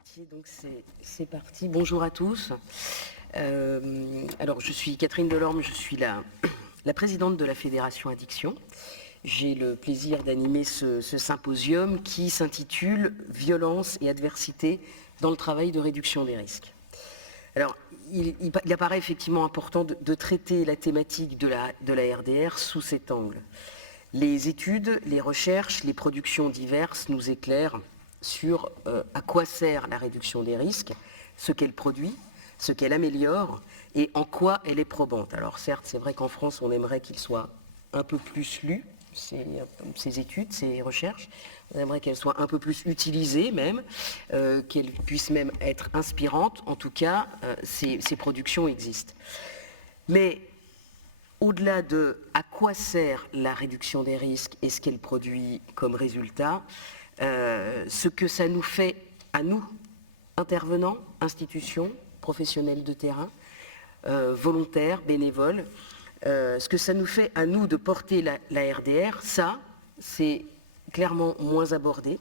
Gauthier, donc c'est parti. Bonjour à tous. Alors je suis Catherine Delorme, je suis la présidente de la Fédération Addiction. J'ai le plaisir d'animer ce symposium qui s'intitule « Violence et adversité dans le travail de réduction des risques ». Alors, il apparaît effectivement important de traiter la thématique de la RDR sous cet angle. Les études, les recherches, les productions diverses nous éclairent sur à quoi sert la réduction des risques, ce qu'elle produit, ce qu'elle améliore et en quoi elle est probante. Alors certes, c'est vrai qu'en France, on aimerait qu'il soit un peu plus lu, ces études, ces recherches. On aimerait qu'elles soient un peu plus utilisées même, qu'elles puissent même être inspirantes. En tout cas, ces productions existent. Mais au-delà de à quoi sert la réduction des risques et ce qu'elle produit comme résultat, ce que ça nous fait à nous, intervenants, institutions, professionnels de terrain, volontaires, bénévoles, ce que ça nous fait à nous de porter la RDR, ça, c'est clairement moins abordé,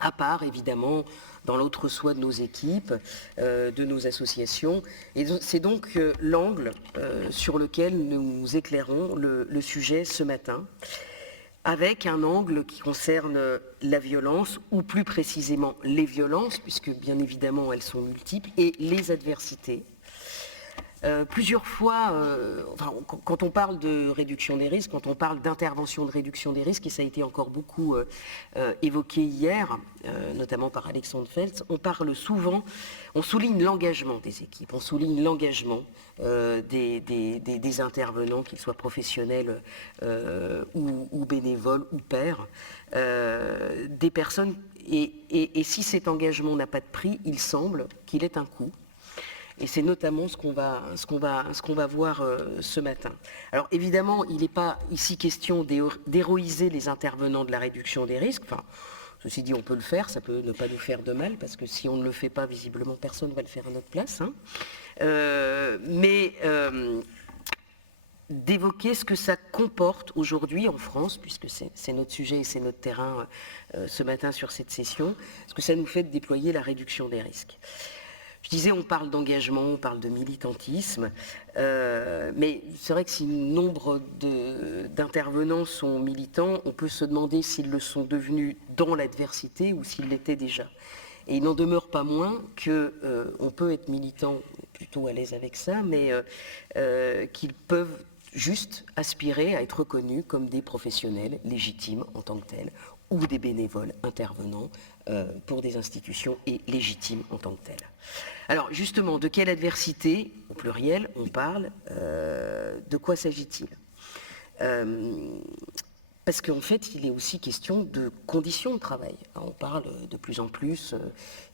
à part évidemment dans l'autre soi de nos équipes, de nos associations. Et c'est donc l'angle sur lequel nous éclairons le sujet ce matin, avec un angle qui concerne la violence, ou plus précisément les violences, puisque bien évidemment elles sont multiples, et les adversités. Plusieurs fois, quand on parle de réduction des risques, quand on parle d'intervention de réduction des risques, et ça a été encore beaucoup évoqué hier, notamment par Alexandre Feltz, on souligne l'engagement des équipes, on souligne l'engagement des intervenants, qu'ils soient professionnels ou bénévoles ou pairs, des personnes, et si cet engagement n'a pas de prix, il semble qu'il ait un coût. Et c'est notamment ce qu'on va voir ce matin. Alors évidemment, il n'est pas ici question d'héroïser les intervenants de la réduction des risques. Enfin, ceci dit, on peut le faire, ça peut ne pas nous faire de mal, parce que si on ne le fait pas, visiblement, personne ne va le faire à notre place. Hein. D'évoquer ce que ça comporte aujourd'hui en France, puisque c'est notre sujet et c'est notre terrain ce matin sur cette session, ce que ça nous fait de déployer la réduction des risques. Je disais, on parle d'engagement, on parle de militantisme, mais c'est vrai que si nombre d'intervenants sont militants, on peut se demander s'ils le sont devenus dans l'adversité ou s'ils l'étaient déjà. Et il n'en demeure pas moins qu'on peut être militant, plutôt à l'aise avec ça, mais qu'ils peuvent juste aspirer à être reconnus comme des professionnels légitimes en tant que tels, ou des bénévoles intervenants pour des institutions et légitimes en tant que tels. Alors justement, de quelle adversité, au pluriel, on parle, de quoi s'agit-il parce qu'en fait, il est aussi question de conditions de travail. On parle de plus en plus,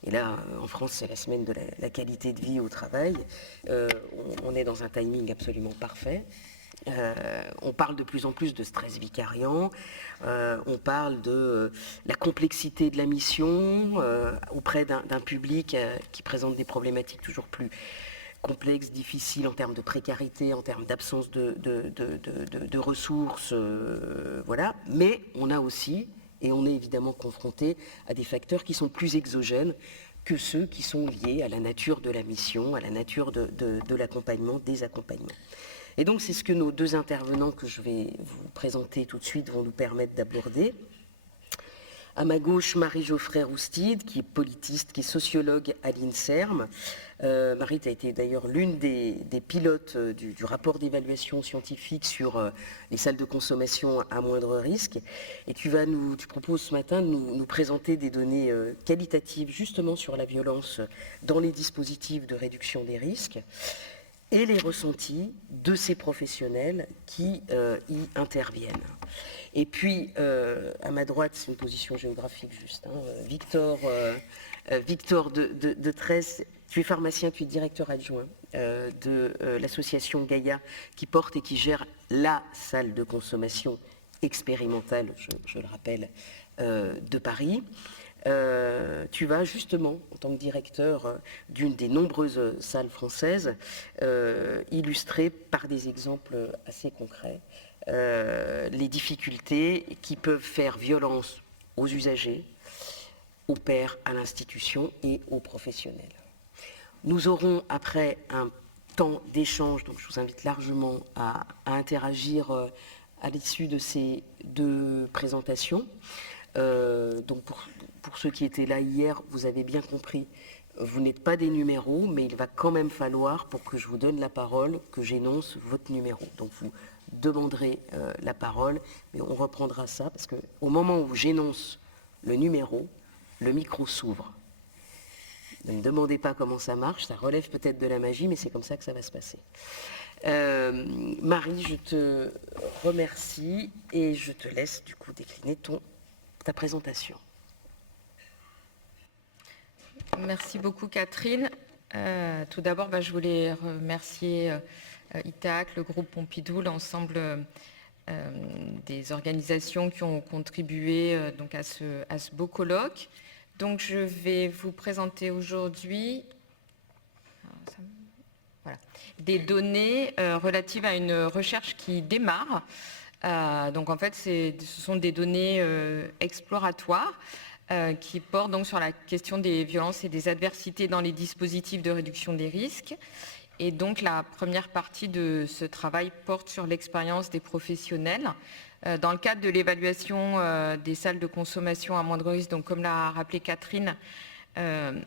et là, en France, c'est la semaine de la qualité de vie au travail. On est dans un timing absolument parfait. On parle de plus en plus de stress vicariant, on parle de la complexité de la mission auprès d'un public qui présente des problématiques toujours plus complexes, difficiles en termes de précarité, en termes d'absence de ressources, voilà. Mais on a aussi, et on est évidemment confronté à des facteurs qui sont plus exogènes que ceux qui sont liés à la nature de la mission, à la nature de l'accompagnement, des accompagnements. Et donc c'est ce que nos deux intervenants que je vais vous présenter tout de suite vont nous permettre d'aborder. À ma gauche, Marie-Geoffrey Roustide, qui est politiste, qui est sociologue à l'INSERM. Marie, tu as été d'ailleurs l'une des pilotes du rapport d'évaluation scientifique sur les salles de consommation à moindre risque. Et tu proposes ce matin de nous présenter des données qualitatives justement sur la violence dans les dispositifs de réduction des risques et les ressentis de ces professionnels qui y interviennent. Et puis, à ma droite, c'est une position géographique juste, hein, Victor de Tresse, tu es pharmacien, tu es directeur adjoint de l'association Gaïa, qui porte et qui gère la salle de consommation expérimentale, je le rappelle, de Paris. Tu vas justement, en tant que directeur d'une des nombreuses salles françaises, illustrer par des exemples assez concrets les difficultés qui peuvent faire violence aux usagers, aux pairs, à l'institution et aux professionnels. Nous aurons après un temps d'échange, donc je vous invite largement à interagir à l'issue de ces 2 présentations. Donc pour ceux qui étaient là hier, vous avez bien compris, vous n'êtes pas des numéros, mais il va quand même falloir, pour que je vous donne la parole, que j'énonce votre numéro. Donc vous demanderez la parole, mais on reprendra ça, parce qu'au moment où j'énonce le numéro, le micro s'ouvre. Ne me demandez pas comment ça marche, ça relève peut-être de la magie, mais c'est comme ça que ça va se passer. Marie, je te remercie et je te laisse du coup décliner ta présentation. Merci beaucoup Catherine. Tout d'abord, je voulais remercier ITAC, le groupe Pompidou, l'ensemble des organisations qui ont contribué donc à ce beau colloque. Donc je vais vous présenter aujourd'hui des données relatives à une recherche qui démarre. Donc en fait, ce sont des données exploratoires qui portent donc sur la question des violences et des adversités dans les dispositifs de réduction des risques. Et donc la première partie de ce travail porte sur l'expérience des professionnels. Dans le cadre de l'évaluation des salles de consommation à moindre risque, donc comme l'a rappelé Catherine,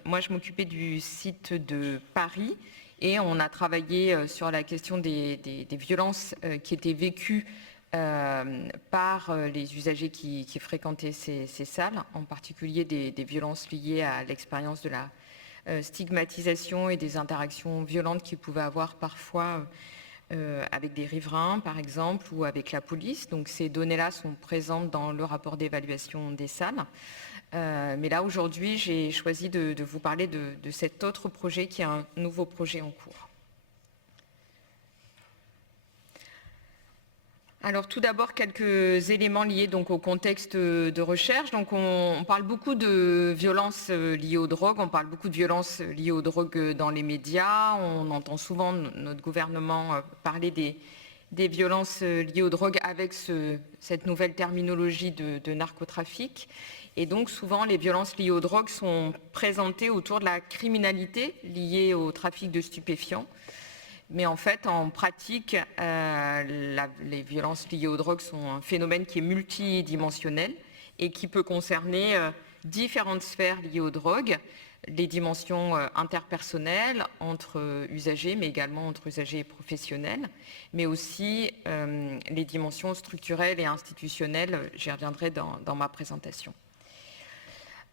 moi je m'occupais du site de Paris et on a travaillé sur la question des violences qui étaient vécues par les usagers qui fréquentaient ces salles, en particulier des violences liées à l'expérience de la stigmatisation et des interactions violentes qu'ils pouvaient avoir parfois avec des riverains, par exemple, ou avec la police. Donc ces données-là sont présentes dans le rapport d'évaluation des salles. Mais là, aujourd'hui, j'ai choisi de vous parler de cet autre projet qui est un nouveau projet en cours. Alors tout d'abord, quelques éléments liés donc, au contexte de recherche. Donc, on parle beaucoup de violences liées aux drogues, on parle beaucoup de violences liées aux drogues dans les médias. On entend souvent notre gouvernement parler des violences liées aux drogues avec cette nouvelle terminologie de narcotrafic. Et donc souvent, les violences liées aux drogues sont présentées autour de la criminalité liée au trafic de stupéfiants. Mais en fait, en pratique, les violences liées aux drogues sont un phénomène qui est multidimensionnel et qui peut concerner différentes sphères liées aux drogues, les dimensions interpersonnelles entre usagers, mais également entre usagers et professionnels, mais aussi les dimensions structurelles et institutionnelles. J'y reviendrai dans ma présentation.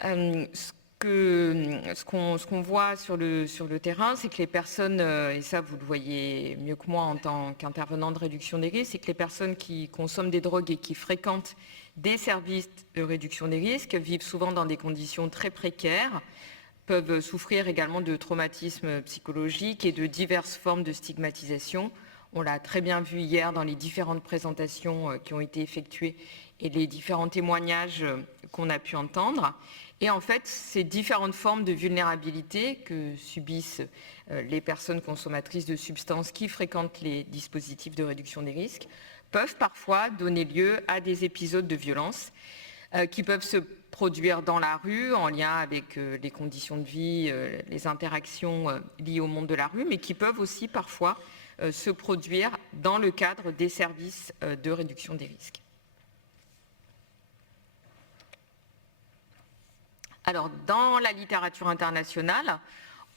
Ce qu'on voit sur le terrain, c'est que les personnes, et ça vous le voyez mieux que moi en tant qu'intervenant de réduction des risques, c'est que les personnes qui consomment des drogues et qui fréquentent des services de réduction des risques vivent souvent dans des conditions très précaires, peuvent souffrir également de traumatismes psychologiques et de diverses formes de stigmatisation. On l'a très bien vu hier dans les différentes présentations qui ont été effectuées et les différents témoignages qu'on a pu entendre. Et en fait, ces différentes formes de vulnérabilité que subissent les personnes consommatrices de substances qui fréquentent les dispositifs de réduction des risques peuvent parfois donner lieu à des épisodes de violence qui peuvent se produire dans la rue en lien avec les conditions de vie, les interactions liées au monde de la rue, mais qui peuvent aussi parfois se produire dans le cadre des services de réduction des risques. Alors, dans la littérature internationale,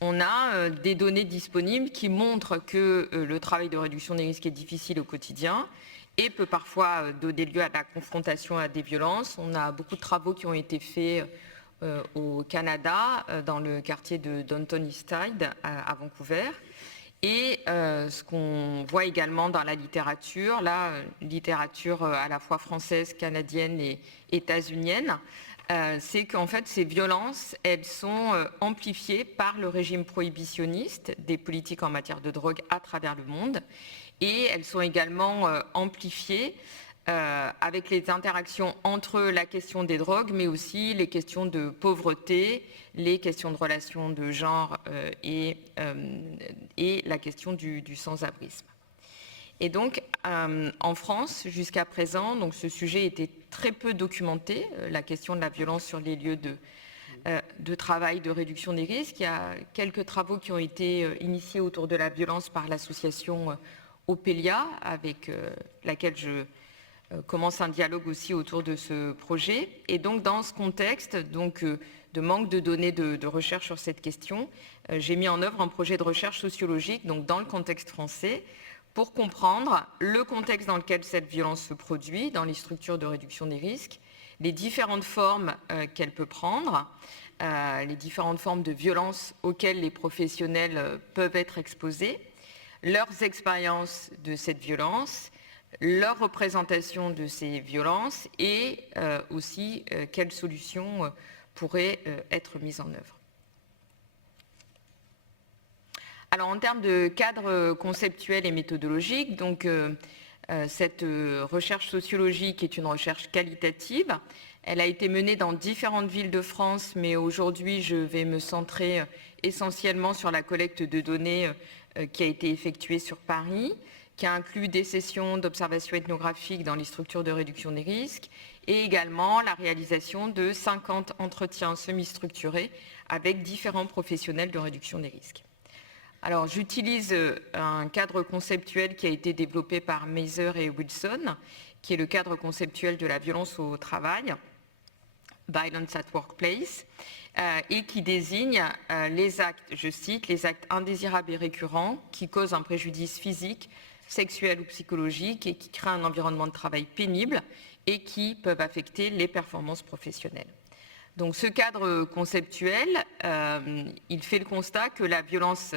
on a des données disponibles qui montrent que le travail de réduction des risques est difficile au quotidien et peut parfois donner lieu à la confrontation à des violences. On a beaucoup de travaux qui ont été faits au Canada, dans le quartier de Downton East Side, à Vancouver. Et ce qu'on voit également dans la littérature, littérature à la fois française, canadienne et états-unienne, c'est qu'en fait ces violences, elles sont amplifiées par le régime prohibitionniste des politiques en matière de drogue à travers le monde et elles sont également amplifiées avec les interactions entre la question des drogues mais aussi les questions de pauvreté, les questions de relations de genre et la question du sans-abrisme. Et donc, en France, jusqu'à présent, donc ce sujet était très peu documenté, la question de la violence sur les lieux de travail de réduction des risques. Il y a quelques travaux qui ont été initiés autour de la violence par l'association Opelia, avec laquelle je commence un dialogue aussi autour de ce projet. Et donc dans ce contexte de manque de données de recherche sur cette question, j'ai mis en œuvre un projet de recherche sociologique donc dans le contexte français pour comprendre le contexte dans lequel cette violence se produit, dans les structures de réduction des risques, les différentes formes qu'elle peut prendre, les différentes formes de violence auxquelles les professionnels peuvent être exposés, leurs expériences de cette violence, leur représentation de ces violences et aussi quelles solutions pourraient être mises en œuvre. Alors en termes de cadre conceptuel et méthodologique, donc cette recherche sociologique est une recherche qualitative. Elle a été menée dans différentes villes de France, mais aujourd'hui je vais me centrer essentiellement sur la collecte de données qui a été effectuée sur Paris, qui a inclus des sessions d'observation ethnographique dans les structures de réduction des risques et également la réalisation de 50 entretiens semi-structurés avec différents professionnels de réduction des risques. Alors, j'utilise un cadre conceptuel qui a été développé par Maser et Wilson, qui est le cadre conceptuel de la violence au travail, Violence at Workplace, et qui désigne les actes, je cite, les actes indésirables et récurrents qui causent un préjudice physique, sexuel ou psychologique et qui créent un environnement de travail pénible et qui peuvent affecter les performances professionnelles. Donc ce cadre conceptuel, il fait le constat que la violence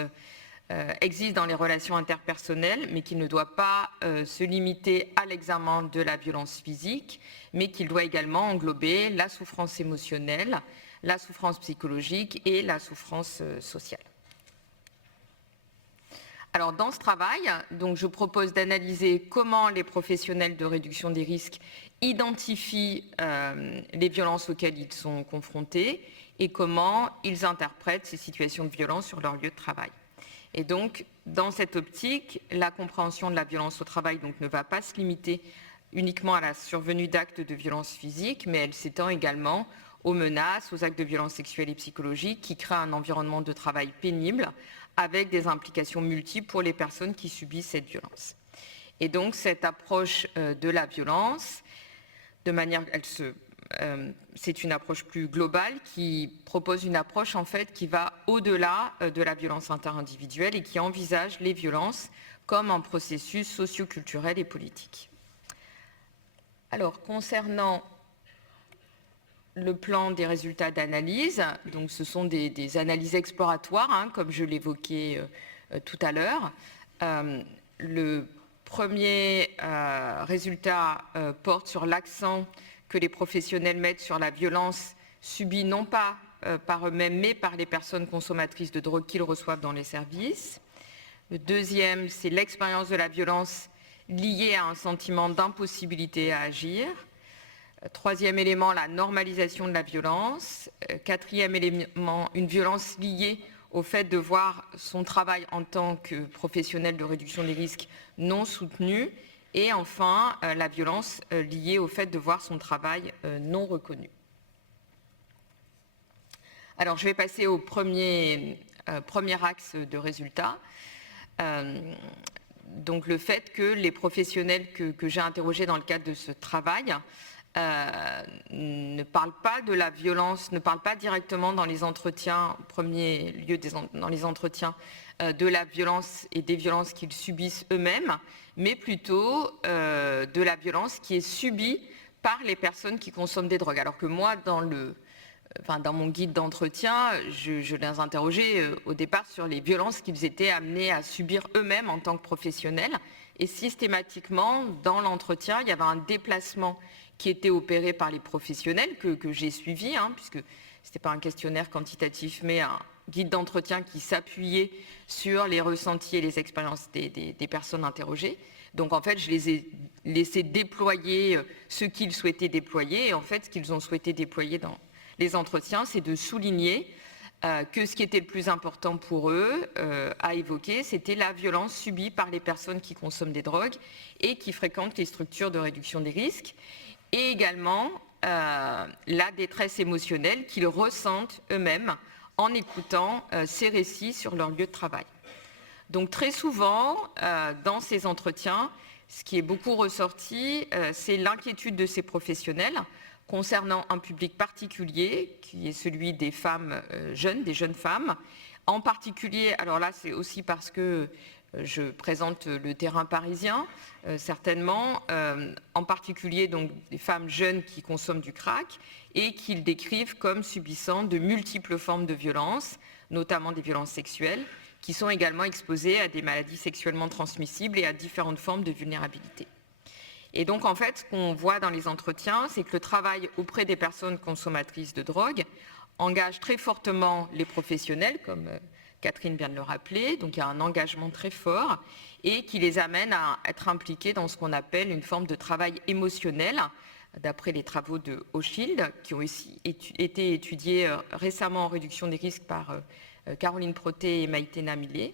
existe dans les relations interpersonnelles, mais qu'il ne doit pas se limiter à l'examen de la violence physique, mais qu'il doit également englober la souffrance émotionnelle, la souffrance psychologique et la souffrance sociale. Alors dans ce travail, donc, je propose d'analyser comment les professionnels de réduction des risques identifient les violences auxquelles ils sont confrontés et comment ils interprètent ces situations de violence sur leur lieu de travail. Et donc, dans cette optique, la compréhension de la violence au travail donc, ne va pas se limiter uniquement à la survenue d'actes de violence physique, mais elle s'étend également aux menaces, aux actes de violence sexuelle et psychologique qui créent un environnement de travail pénible avec des implications multiples pour les personnes qui subissent cette violence. Et donc, cette approche de la violence, de manière, c'est une approche plus globale qui propose une approche en fait qui va au-delà de la violence interindividuelle et qui envisage les violences comme un processus socio-culturel et politique. Alors, concernant le plan des résultats d'analyse, donc ce sont des analyses exploratoires, comme je l'évoquais tout à l'heure. Le premier résultat porte sur l'accent que les professionnels mettent sur la violence subie non pas par eux-mêmes, mais par les personnes consommatrices de drogue qu'ils reçoivent dans les services. Le deuxième, c'est l'expérience de la violence liée à un sentiment d'impossibilité à agir. Troisième élément, la normalisation de la violence. Quatrième élément, une violence liée au fait de voir son travail en tant que professionnel de réduction des risques non soutenu. Et enfin, la violence liée au fait de voir son travail non reconnu. Alors, je vais passer au premier axe de résultat. Donc, le fait que les professionnels que j'ai interrogés dans le cadre de ce travail ne parlent pas de la violence, ne parlent pas directement dans les entretiens, en premier lieu dans les entretiens, de la violence et des violences qu'ils subissent eux-mêmes, mais plutôt de la violence qui est subie par les personnes qui consomment des drogues. Alors que moi, dans mon guide d'entretien, je les interrogeais au départ sur les violences qu'ils étaient amenés à subir eux-mêmes en tant que professionnels. Et systématiquement, dans l'entretien, il y avait un déplacement qui était opéré par les professionnels que j'ai suivi, puisque ce n'était pas un questionnaire quantitatif, mais un guide d'entretien qui s'appuyait sur les ressentis et les expériences des personnes interrogées. Donc en fait, je les ai laissés déployer ce qu'ils souhaitaient déployer. Et en fait, ce qu'ils ont souhaité déployer dans les entretiens, c'est de souligner que ce qui était le plus important pour eux à évoquer, c'était la violence subie par les personnes qui consomment des drogues et qui fréquentent les structures de réduction des risques. Et également la détresse émotionnelle qu'ils ressentent eux-mêmes en écoutant ces récits sur leur lieu de travail. Donc très souvent, dans ces entretiens, ce qui est beaucoup ressorti, c'est l'inquiétude de ces professionnels concernant un public particulier, qui est celui des femmes jeunes, des jeunes femmes. En particulier, alors là c'est aussi parce que je présente le terrain parisien, certainement, en particulier donc des femmes jeunes qui consomment du crack et qu'ils décrivent comme subissant de multiples formes de violences, notamment des violences sexuelles, qui sont également exposées à des maladies sexuellement transmissibles et à différentes formes de vulnérabilité. Et donc, en fait, ce qu'on voit dans les entretiens, c'est que le travail auprès des personnes consommatrices de drogue engage très fortement les professionnels, comme Catherine vient de le rappeler, donc il y a un engagement très fort, et qui les amène à être impliqués dans ce qu'on appelle une forme de travail émotionnel, d'après les travaux de Hochschild, qui ont aussi été étudiés récemment en réduction des risques par Caroline Proté et Maïtena Millet.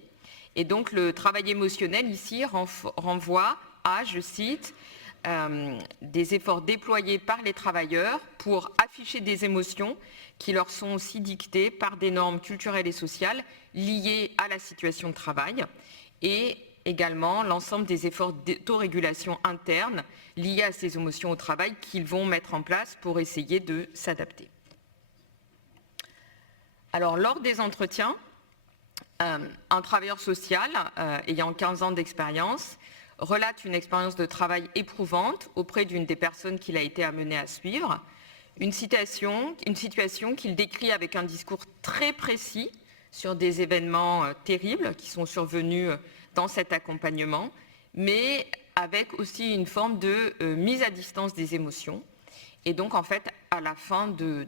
Et donc le travail émotionnel ici renvoie à, je cite, des efforts déployés par les travailleurs pour afficher des émotions qui leur sont aussi dictées par des normes culturelles et sociales liées à la situation de travail et également l'ensemble des efforts d'autorégulation interne liés à ces émotions au travail qu'ils vont mettre en place pour essayer de s'adapter. Alors, lors des entretiens, un travailleur social ayant 15 ans d'expérience relate une expérience de travail éprouvante auprès d'une des personnes qu'il a été amené à suivre, une situation qu'il décrit avec un discours très précis sur des événements terribles qui sont survenus dans cet accompagnement, mais avec aussi une forme de mise à distance des émotions. Et donc, en fait, à la fin de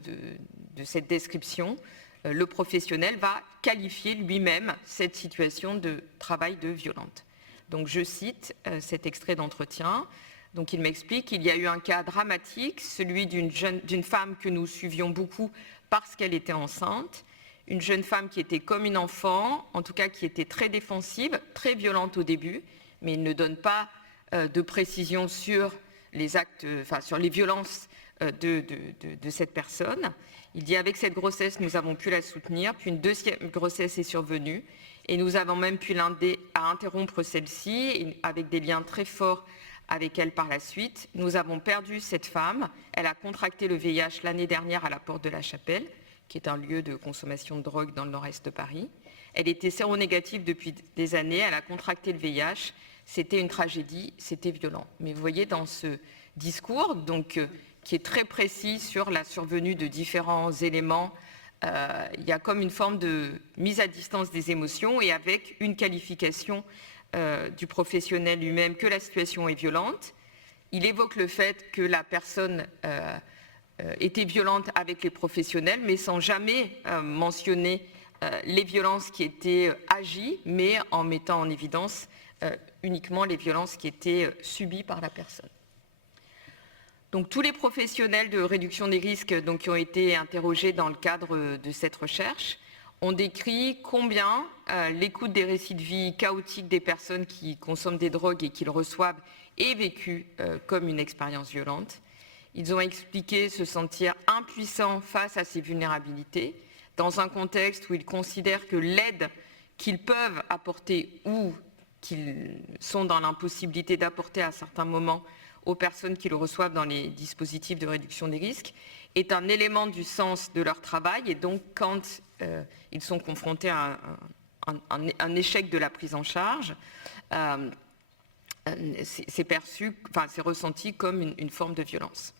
cette description, le professionnel va qualifier lui-même cette situation de travail de violente. Donc je cite cet extrait d'entretien. Donc il m'explique qu'il y a eu un cas dramatique, celui d'une femme que nous suivions beaucoup parce qu'elle était enceinte, une jeune femme qui était comme une enfant, en tout cas qui était très défensive, très violente au début, mais il ne donne pas de précision sur les actes, sur les violences de cette personne. Il dit avec cette grossesse, nous avons pu la soutenir, puis une deuxième grossesse est survenue et nous avons même pu l'aider à interrompre celle-ci avec des liens très forts avec elle par la suite. Nous avons perdu cette femme. Elle a contracté le VIH l'année dernière à la Porte de la Chapelle, qui est un lieu de consommation de drogue dans le nord-est de Paris. Elle était séronégative depuis des années, elle a contracté le VIH. C'était une tragédie, c'était violent. Mais vous voyez dans ce discours, donc qui est très précis sur la survenue de différents éléments. Il y a comme une forme de mise à distance des émotions et avec une qualification du professionnel lui-même que la situation est violente. Il évoque le fait que la personne était violente avec les professionnels, mais sans jamais mentionner les violences qui étaient agies, mais en mettant en évidence uniquement les violences qui étaient subies par la personne. Donc, tous les professionnels de réduction des risques qui ont été interrogés dans le cadre de cette recherche ont décrit combien l'écoute des récits de vie chaotiques des personnes qui consomment des drogues et qui le reçoivent est vécue comme une expérience violente. Ils ont expliqué se sentir impuissants face à ces vulnérabilités dans un contexte où ils considèrent que l'aide qu'ils peuvent apporter ou qu'ils sont dans l'impossibilité d'apporter à certains moments aux personnes qui le reçoivent dans les dispositifs de réduction des risques, est un élément du sens de leur travail. Et donc, quand ils sont confrontés à un échec de la prise en charge, c'est perçu, c'est ressenti comme une forme de violence.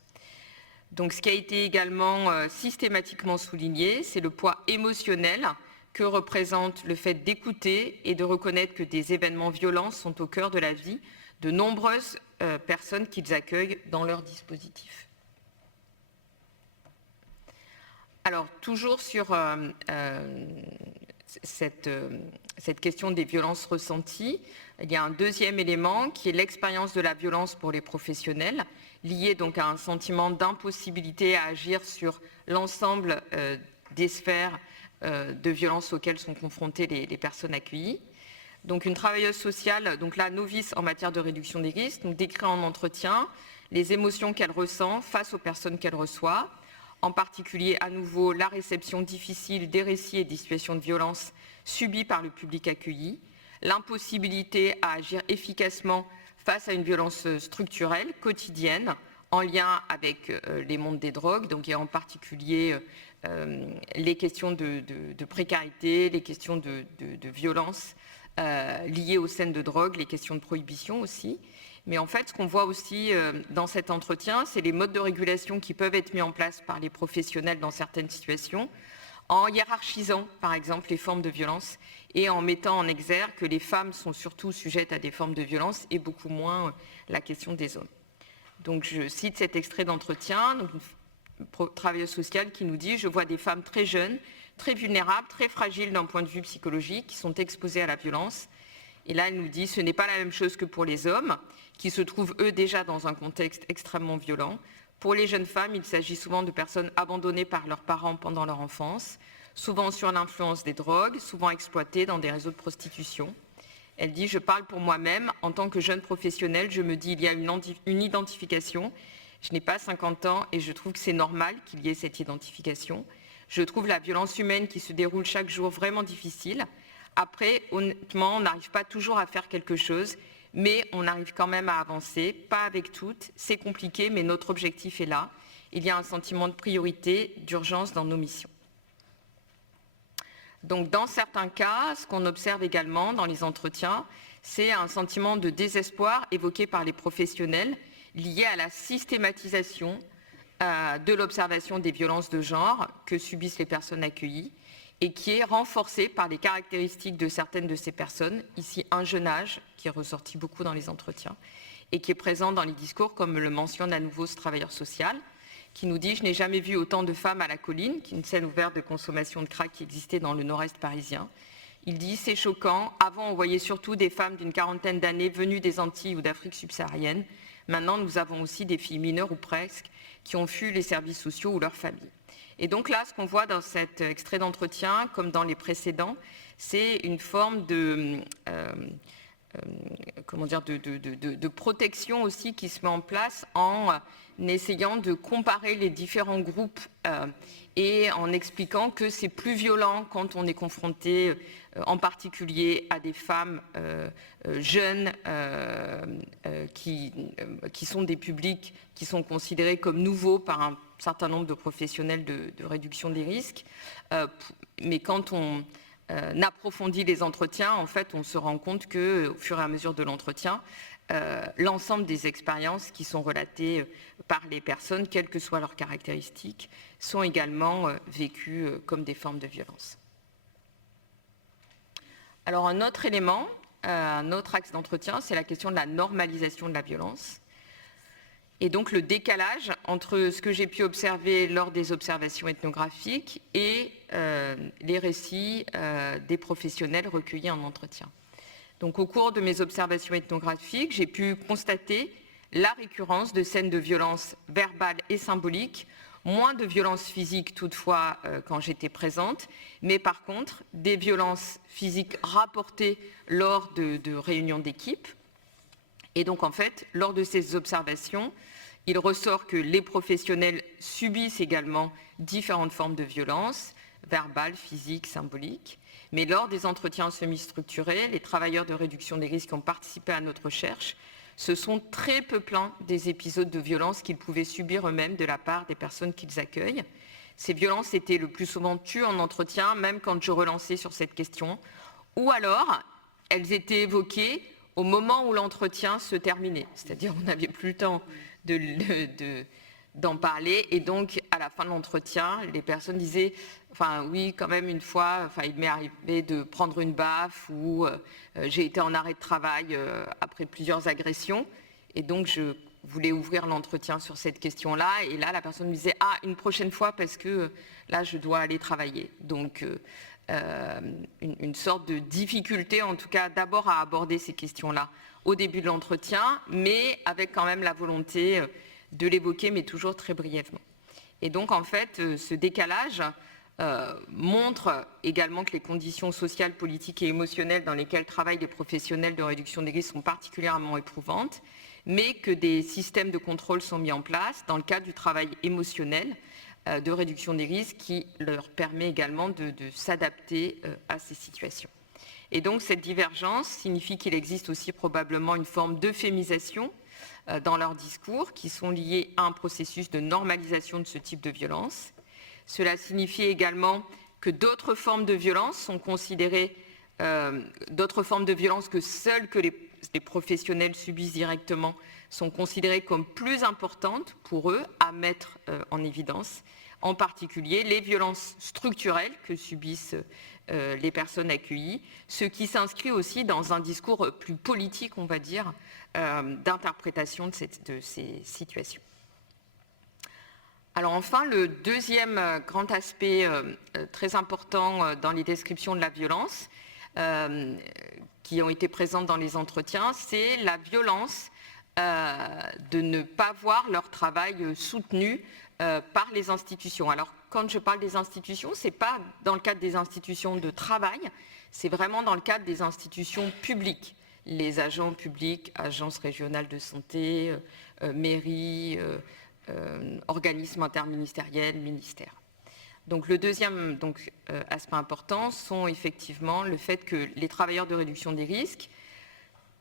Donc, ce qui a été également systématiquement souligné, c'est le poids émotionnel que représente le fait d'écouter et de reconnaître que des événements violents sont au cœur de la vie de nombreuses personnes qu'ils accueillent dans leur dispositif. Alors, toujours sur cette question des violences ressenties, il y a un deuxième élément qui est l'expérience de la violence pour les professionnels, liée donc à un sentiment d'impossibilité à agir sur l'ensemble des sphères de violence auxquelles sont confrontées les personnes accueillies. Donc une travailleuse sociale, donc là novice en matière de réduction des risques, donc décrit en entretien les émotions qu'elle ressent face aux personnes qu'elle reçoit, en particulier à nouveau la réception difficile des récits et des situations de violence subies par le public accueilli, l'impossibilité à agir efficacement face à une violence structurelle, quotidienne, en lien avec les mondes des drogues, donc, et en particulier les questions de précarité, les questions de violence liées aux scènes de drogue, les questions de prohibition aussi. Mais en fait, ce qu'on voit aussi dans cet entretien, c'est les modes de régulation qui peuvent être mis en place par les professionnels dans certaines situations, en hiérarchisant, par exemple, les formes de violence et en mettant en exergue que les femmes sont surtout sujettes à des formes de violence et beaucoup moins la question des hommes. Donc, je cite cet extrait d'entretien, une travailleuse sociale qui nous dit « Je vois des femmes très jeunes, très vulnérables, très fragiles d'un point de vue psychologique, qui sont exposées à la violence. » Et là, elle nous dit « Ce n'est pas la même chose que pour les hommes, qui se trouvent, eux, déjà dans un contexte extrêmement violent. Pour les jeunes femmes, il s'agit souvent de personnes abandonnées par leurs parents pendant leur enfance, souvent sur l'influence des drogues, souvent exploitées dans des réseaux de prostitution. » Elle dit « Je parle pour moi-même. En tant que jeune professionnelle, je me dis il y a une identification. Je n'ai pas 50 ans et je trouve que c'est normal qu'il y ait cette identification. Je trouve la violence humaine qui se déroule chaque jour vraiment difficile. Après, honnêtement, on n'arrive pas toujours à faire quelque chose, mais on arrive quand même à avancer, pas avec toutes. C'est compliqué, mais notre objectif est là. Il y a un sentiment de priorité, d'urgence dans nos missions. » Donc, dans certains cas, ce qu'on observe également dans les entretiens, c'est un sentiment de désespoir évoqué par les professionnels lié à la systématisation de l'observation des violences de genre que subissent les personnes accueillies et qui est renforcé par les caractéristiques de certaines de ces personnes, ici un jeune âge qui est ressorti beaucoup dans les entretiens et qui est présent dans les discours, comme le mentionne à nouveau ce travailleur social, qui nous dit « Je n'ai jamais vu autant de femmes à la colline », qui est une scène ouverte de consommation de crack qui existait dans le nord-est parisien. Il dit « C'est choquant, avant on voyait surtout des femmes d'une quarantaine d'années venues des Antilles ou d'Afrique subsaharienne. Maintenant nous avons aussi des filles mineures ou presque qui ont fui les services sociaux ou leurs familles. » Et donc là, ce qu'on voit dans cet extrait d'entretien, comme dans les précédents, c'est une forme de protection aussi qui se met en place en essayant de comparer les différents groupes et en expliquant que c'est plus violent quand on est confronté en particulier à des femmes jeunes qui sont des publics qui sont considérés comme nouveaux par un certain nombre de professionnels de réduction des risques. Mais quand on approfondit les entretiens, en fait, on se rend compte qu'au fur et à mesure de l'entretien, l'ensemble des expériences qui sont relatées par les personnes, quelles que soient leurs caractéristiques, sont également vécues comme des formes de violence. Alors un autre élément, un autre axe d'entretien, c'est la question de la normalisation de la violence. Et donc le décalage entre ce que j'ai pu observer lors des observations ethnographiques et les récits des professionnels recueillis en entretien. Donc au cours de mes observations ethnographiques, j'ai pu constater la récurrence de scènes de violence verbale et symbolique, moins de violences physiques toutefois quand j'étais présente, mais par contre des violences physiques rapportées lors de réunions d'équipe. Et donc en fait, lors de ces observations, il ressort que les professionnels subissent également différentes formes de violence, verbales, physiques, symboliques. Mais lors des entretiens semi-structurés, les travailleurs de réduction des risques qui ont participé à notre recherche se sont très peu plaints des épisodes de violence qu'ils pouvaient subir eux-mêmes de la part des personnes qu'ils accueillent. Ces violences étaient le plus souvent tues en entretien, même quand je relançais sur cette question, ou alors elles étaient évoquées au moment où l'entretien se terminait, c'est-à-dire on n'avait plus le temps d'en parler, et donc à la fin de l'entretien, les personnes disaient enfin oui, quand même une fois, enfin il m'est arrivé de prendre une baffe ou j'ai été en arrêt de travail après plusieurs agressions, et donc je voulais ouvrir l'entretien sur cette question-là, et là la personne me disait ah une prochaine fois parce que là je dois aller travailler. Donc une sorte de difficulté en tout cas d'abord à aborder ces questions-là au début de l'entretien, mais avec quand même la volonté de l'évoquer, mais toujours très brièvement. Et donc en fait ce décalage montre également que les conditions sociales, politiques et émotionnelles dans lesquelles travaillent les professionnels de réduction des risques sont particulièrement éprouvantes, mais que des systèmes de contrôle sont mis en place dans le cadre du travail émotionnel de réduction des risques qui leur permet également de s'adapter à ces situations. Et donc cette divergence signifie qu'il existe aussi probablement une forme d'euphémisation dans leurs discours qui sont liés à un processus de normalisation de ce type de violence. Cela signifie également que d'autres formes de violence sont considérées, d'autres formes de violence que celles que les professionnels subissent directement sont considérées comme plus importantes pour eux à mettre en évidence, en particulier les violences structurelles que subissent les personnes accueillies, ce qui s'inscrit aussi dans un discours plus politique, on va dire, d'interprétation de ces situations. Alors enfin, le deuxième grand aspect très important dans les descriptions de la violence qui ont été présentes dans les entretiens, c'est la violence de ne pas voir leur travail soutenu par les institutions. Alors, quand je parle des institutions, ce n'est pas dans le cadre des institutions de travail, c'est vraiment dans le cadre des institutions publiques. Les agents publics, agences régionales de santé, mairies, organismes interministériels, ministères. Donc, le deuxième aspect important sont effectivement le fait que les travailleurs de réduction des risques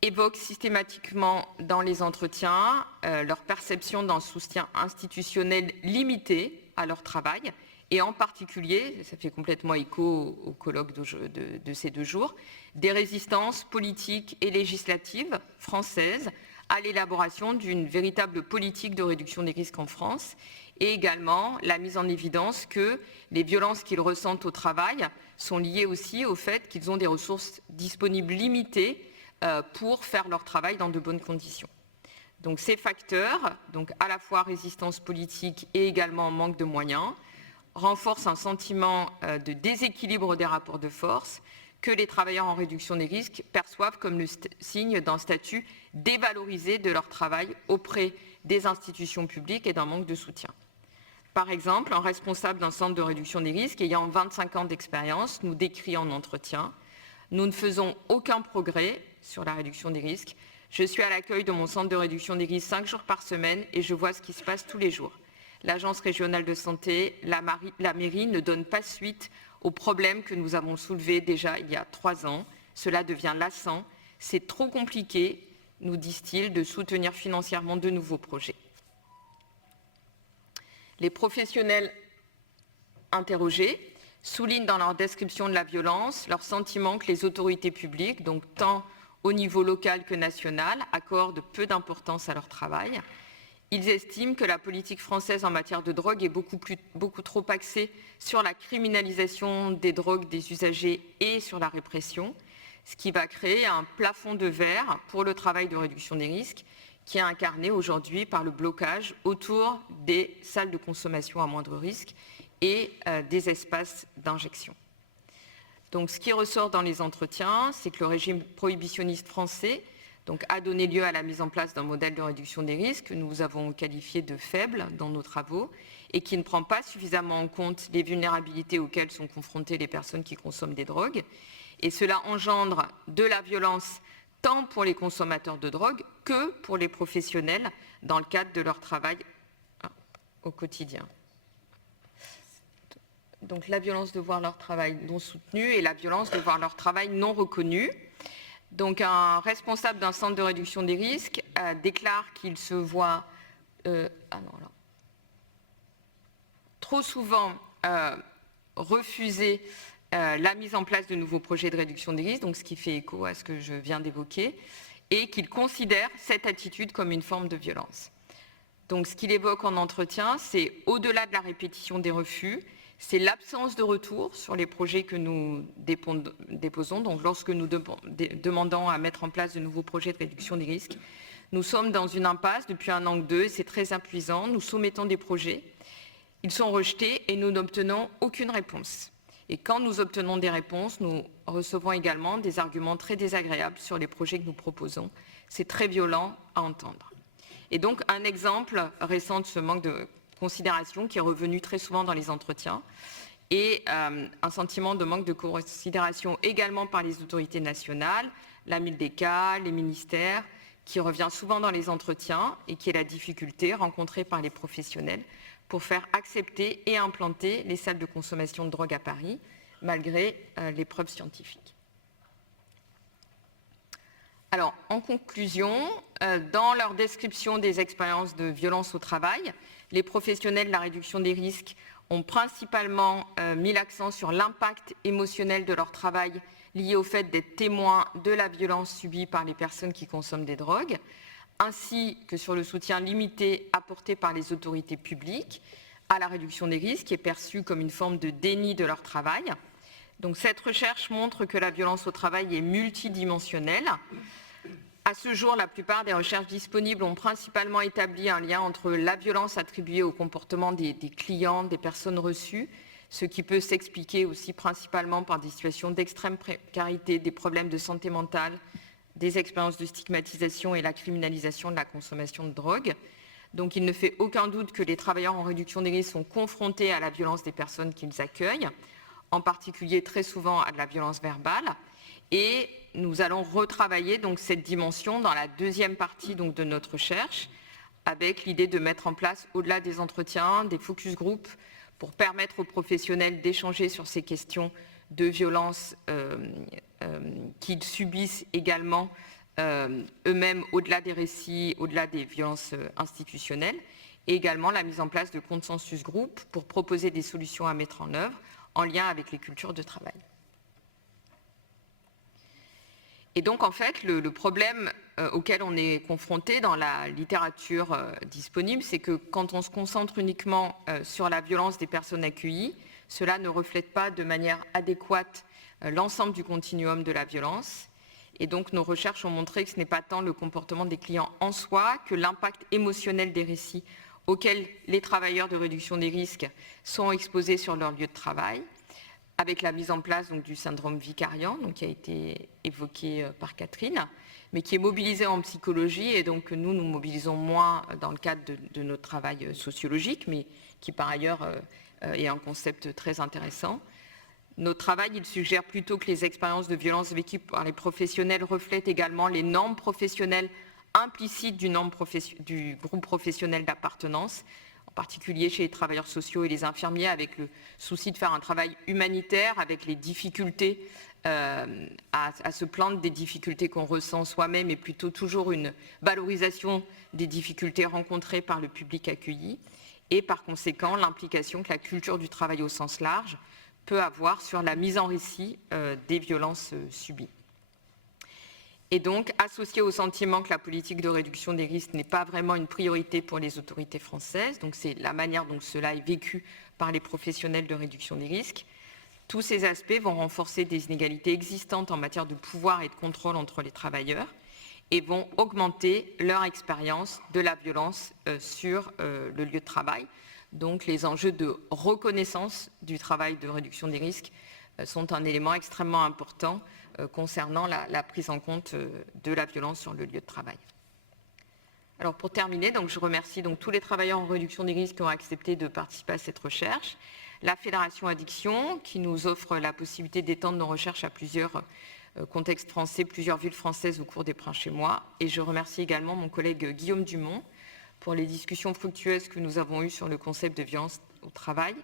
évoquent systématiquement dans les entretiens leur perception d'un soutien institutionnel limité à leur travail et en particulier, ça fait complètement écho au colloque de ces 2 jours, des résistances politiques et législatives françaises à l'élaboration d'une véritable politique de réduction des risques en France et également la mise en évidence que les violences qu'ils ressentent au travail sont liées aussi au fait qu'ils ont des ressources disponibles limitées pour faire leur travail dans de bonnes conditions. Donc ces facteurs, donc à la fois résistance politique et également manque de moyens, renforcent un sentiment de déséquilibre des rapports de force que les travailleurs en réduction des risques perçoivent comme le signe d'un statut dévalorisé de leur travail auprès des institutions publiques et d'un manque de soutien. Par exemple, un responsable d'un centre de réduction des risques ayant 25 ans d'expérience nous décrit en entretien « Nous ne faisons aucun progrès sur la réduction des risques. Je suis à l'accueil de mon centre de réduction des risques 5 jours par semaine et je vois ce qui se passe tous les jours. L'agence régionale de santé, la mairie ne donne pas suite aux problèmes que nous avons soulevés déjà il y a 3 ans. Cela devient lassant. C'est trop compliqué, nous disent-ils, de soutenir financièrement de nouveaux projets. » Les professionnels interrogés soulignent dans leur description de la violence leur sentiment que les autorités publiques, donc tant au niveau local que national, accordent peu d'importance à leur travail. Ils estiment que la politique française en matière de drogue est beaucoup trop axée sur la criminalisation des drogues des usagers et sur la répression, ce qui va créer un plafond de verre pour le travail de réduction des risques qui est incarné aujourd'hui par le blocage autour des salles de consommation à moindre risque et des espaces d'injection. Donc, ce qui ressort dans les entretiens, c'est que le régime prohibitionniste français a donné lieu à la mise en place d'un modèle de réduction des risques que nous avons qualifié de faible dans nos travaux et qui ne prend pas suffisamment en compte les vulnérabilités auxquelles sont confrontées les personnes qui consomment des drogues. Et cela engendre de la violence tant pour les consommateurs de drogue que pour les professionnels dans le cadre de leur travail au quotidien. Donc la violence de voir leur travail non soutenu et la violence de voir leur travail non reconnu. Donc un responsable d'un centre de réduction des risques déclare qu'il se voit trop souvent refuser la mise en place de nouveaux projets de réduction des risques, donc ce qui fait écho à ce que je viens d'évoquer, et qu'il considère cette attitude comme une forme de violence. Donc ce qu'il évoque en entretien, c'est au-delà de la répétition des refus, c'est l'absence de retour sur les projets que nous déposons. Donc lorsque nous demandons à mettre en place de nouveaux projets de réduction des risques, nous sommes dans une impasse depuis 1 an ou 2, c'est très épuisant, nous soumettons des projets, ils sont rejetés et nous n'obtenons aucune réponse. Et quand nous obtenons des réponses, nous recevons également des arguments très désagréables sur les projets que nous proposons. C'est très violent à entendre. Et donc, un exemple récent de ce manque de considération qui est revenu très souvent dans les entretiens et un sentiment de manque de considération également par les autorités nationales, la MILDECA, les ministères, qui revient souvent dans les entretiens et qui est la difficulté rencontrée par les professionnels pour faire accepter et implanter les salles de consommation de drogue à Paris, malgré les preuves scientifiques. Alors, en conclusion, dans leur description des expériences de violence au travail, les professionnels de la réduction des risques ont principalement mis l'accent sur l'impact émotionnel de leur travail lié au fait d'être témoins de la violence subie par les personnes qui consomment des drogues, ainsi que sur le soutien limité apporté par les autorités publiques à la réduction des risques, qui est perçue comme une forme de déni de leur travail. Donc, cette recherche montre que la violence au travail est multidimensionnelle. À ce jour, la plupart des recherches disponibles ont principalement établi un lien entre la violence attribuée au comportement des clients, des personnes reçues, ce qui peut s'expliquer aussi principalement par des situations d'extrême précarité, des problèmes de santé mentale, des expériences de stigmatisation et la criminalisation de la consommation de drogue. Donc il ne fait aucun doute que les travailleurs en réduction des risques sont confrontés à la violence des personnes qu'ils accueillent, en particulier très souvent à de la violence verbale. Et nous allons retravailler donc cette dimension dans la deuxième partie donc de notre recherche, avec l'idée de mettre en place, au-delà des entretiens, des focus group pour permettre aux professionnels d'échanger sur ces questions de violence qu'ils subissent également eux-mêmes au-delà des récits, au-delà des violences institutionnelles, et également la mise en place de consensus group pour proposer des solutions à mettre en œuvre en lien avec les cultures de travail. Et donc, en fait, le problème auquel on est confronté dans la littérature disponible, c'est que quand on se concentre uniquement sur la violence des personnes accueillies, cela ne reflète pas de manière adéquate l'ensemble du continuum de la violence. Et donc, nos recherches ont montré que ce n'est pas tant le comportement des clients en soi que l'impact émotionnel des récits auxquels les travailleurs de réduction des risques sont exposés sur leur lieu de travail, avec la mise en place donc, du syndrome vicariant, donc, qui a été évoqué par Catherine, mais qui est mobilisé en psychologie, et donc nous mobilisons moins dans le cadre de notre travail sociologique, mais qui par ailleurs est un concept très intéressant. Notre travail, il suggère plutôt que les expériences de violence vécues par les professionnels reflètent également les normes professionnelles implicites du groupe professionnel d'appartenance, en particulier chez les travailleurs sociaux et les infirmiers, avec le souci de faire un travail humanitaire, avec les difficultés à se plaindre des difficultés qu'on ressent soi-même, et plutôt toujours une valorisation des difficultés rencontrées par le public accueilli, et par conséquent l'implication que la culture du travail au sens large peut avoir sur la mise en récit des violences subies. Et donc, associé au sentiment que la politique de réduction des risques n'est pas vraiment une priorité pour les autorités françaises, donc c'est la manière dont cela est vécu par les professionnels de réduction des risques, tous ces aspects vont renforcer des inégalités existantes en matière de pouvoir et de contrôle entre les travailleurs et vont augmenter leur expérience de la violence sur le lieu de travail. Donc les enjeux de reconnaissance du travail de réduction des risques sont un élément extrêmement important concernant la prise en compte de la violence sur le lieu de travail. Alors pour terminer, donc, je remercie donc, tous les travailleurs en réduction des risques qui ont accepté de participer à cette recherche, la Fédération Addiction qui nous offre la possibilité d'étendre nos recherches à plusieurs contextes français, plusieurs villes françaises au cours des Printemps chez moi, et je remercie également mon collègue Guillaume Dumont pour les discussions fructueuses que nous avons eues sur le concept de violence au travail.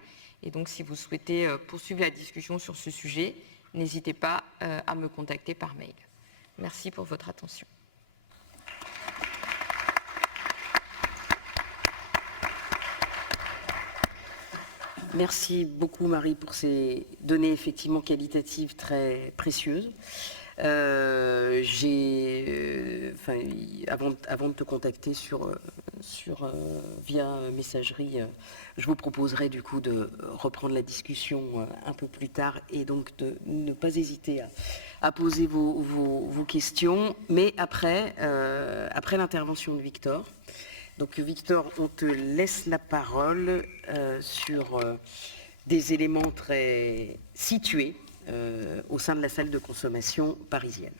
Et donc, si vous souhaitez poursuivre la discussion sur ce sujet, n'hésitez pas à me contacter par mail. Merci pour votre attention. Merci beaucoup, Marie, pour ces données effectivement qualitatives très précieuses. Avant de te contacter via messagerie, je vous proposerai du coup de reprendre la discussion un peu plus tard et donc de ne pas hésiter à poser vos questions, mais après l'intervention de Victor. Donc Victor, on te laisse la parole sur des éléments très situés au sein de la salle de consommation parisienne.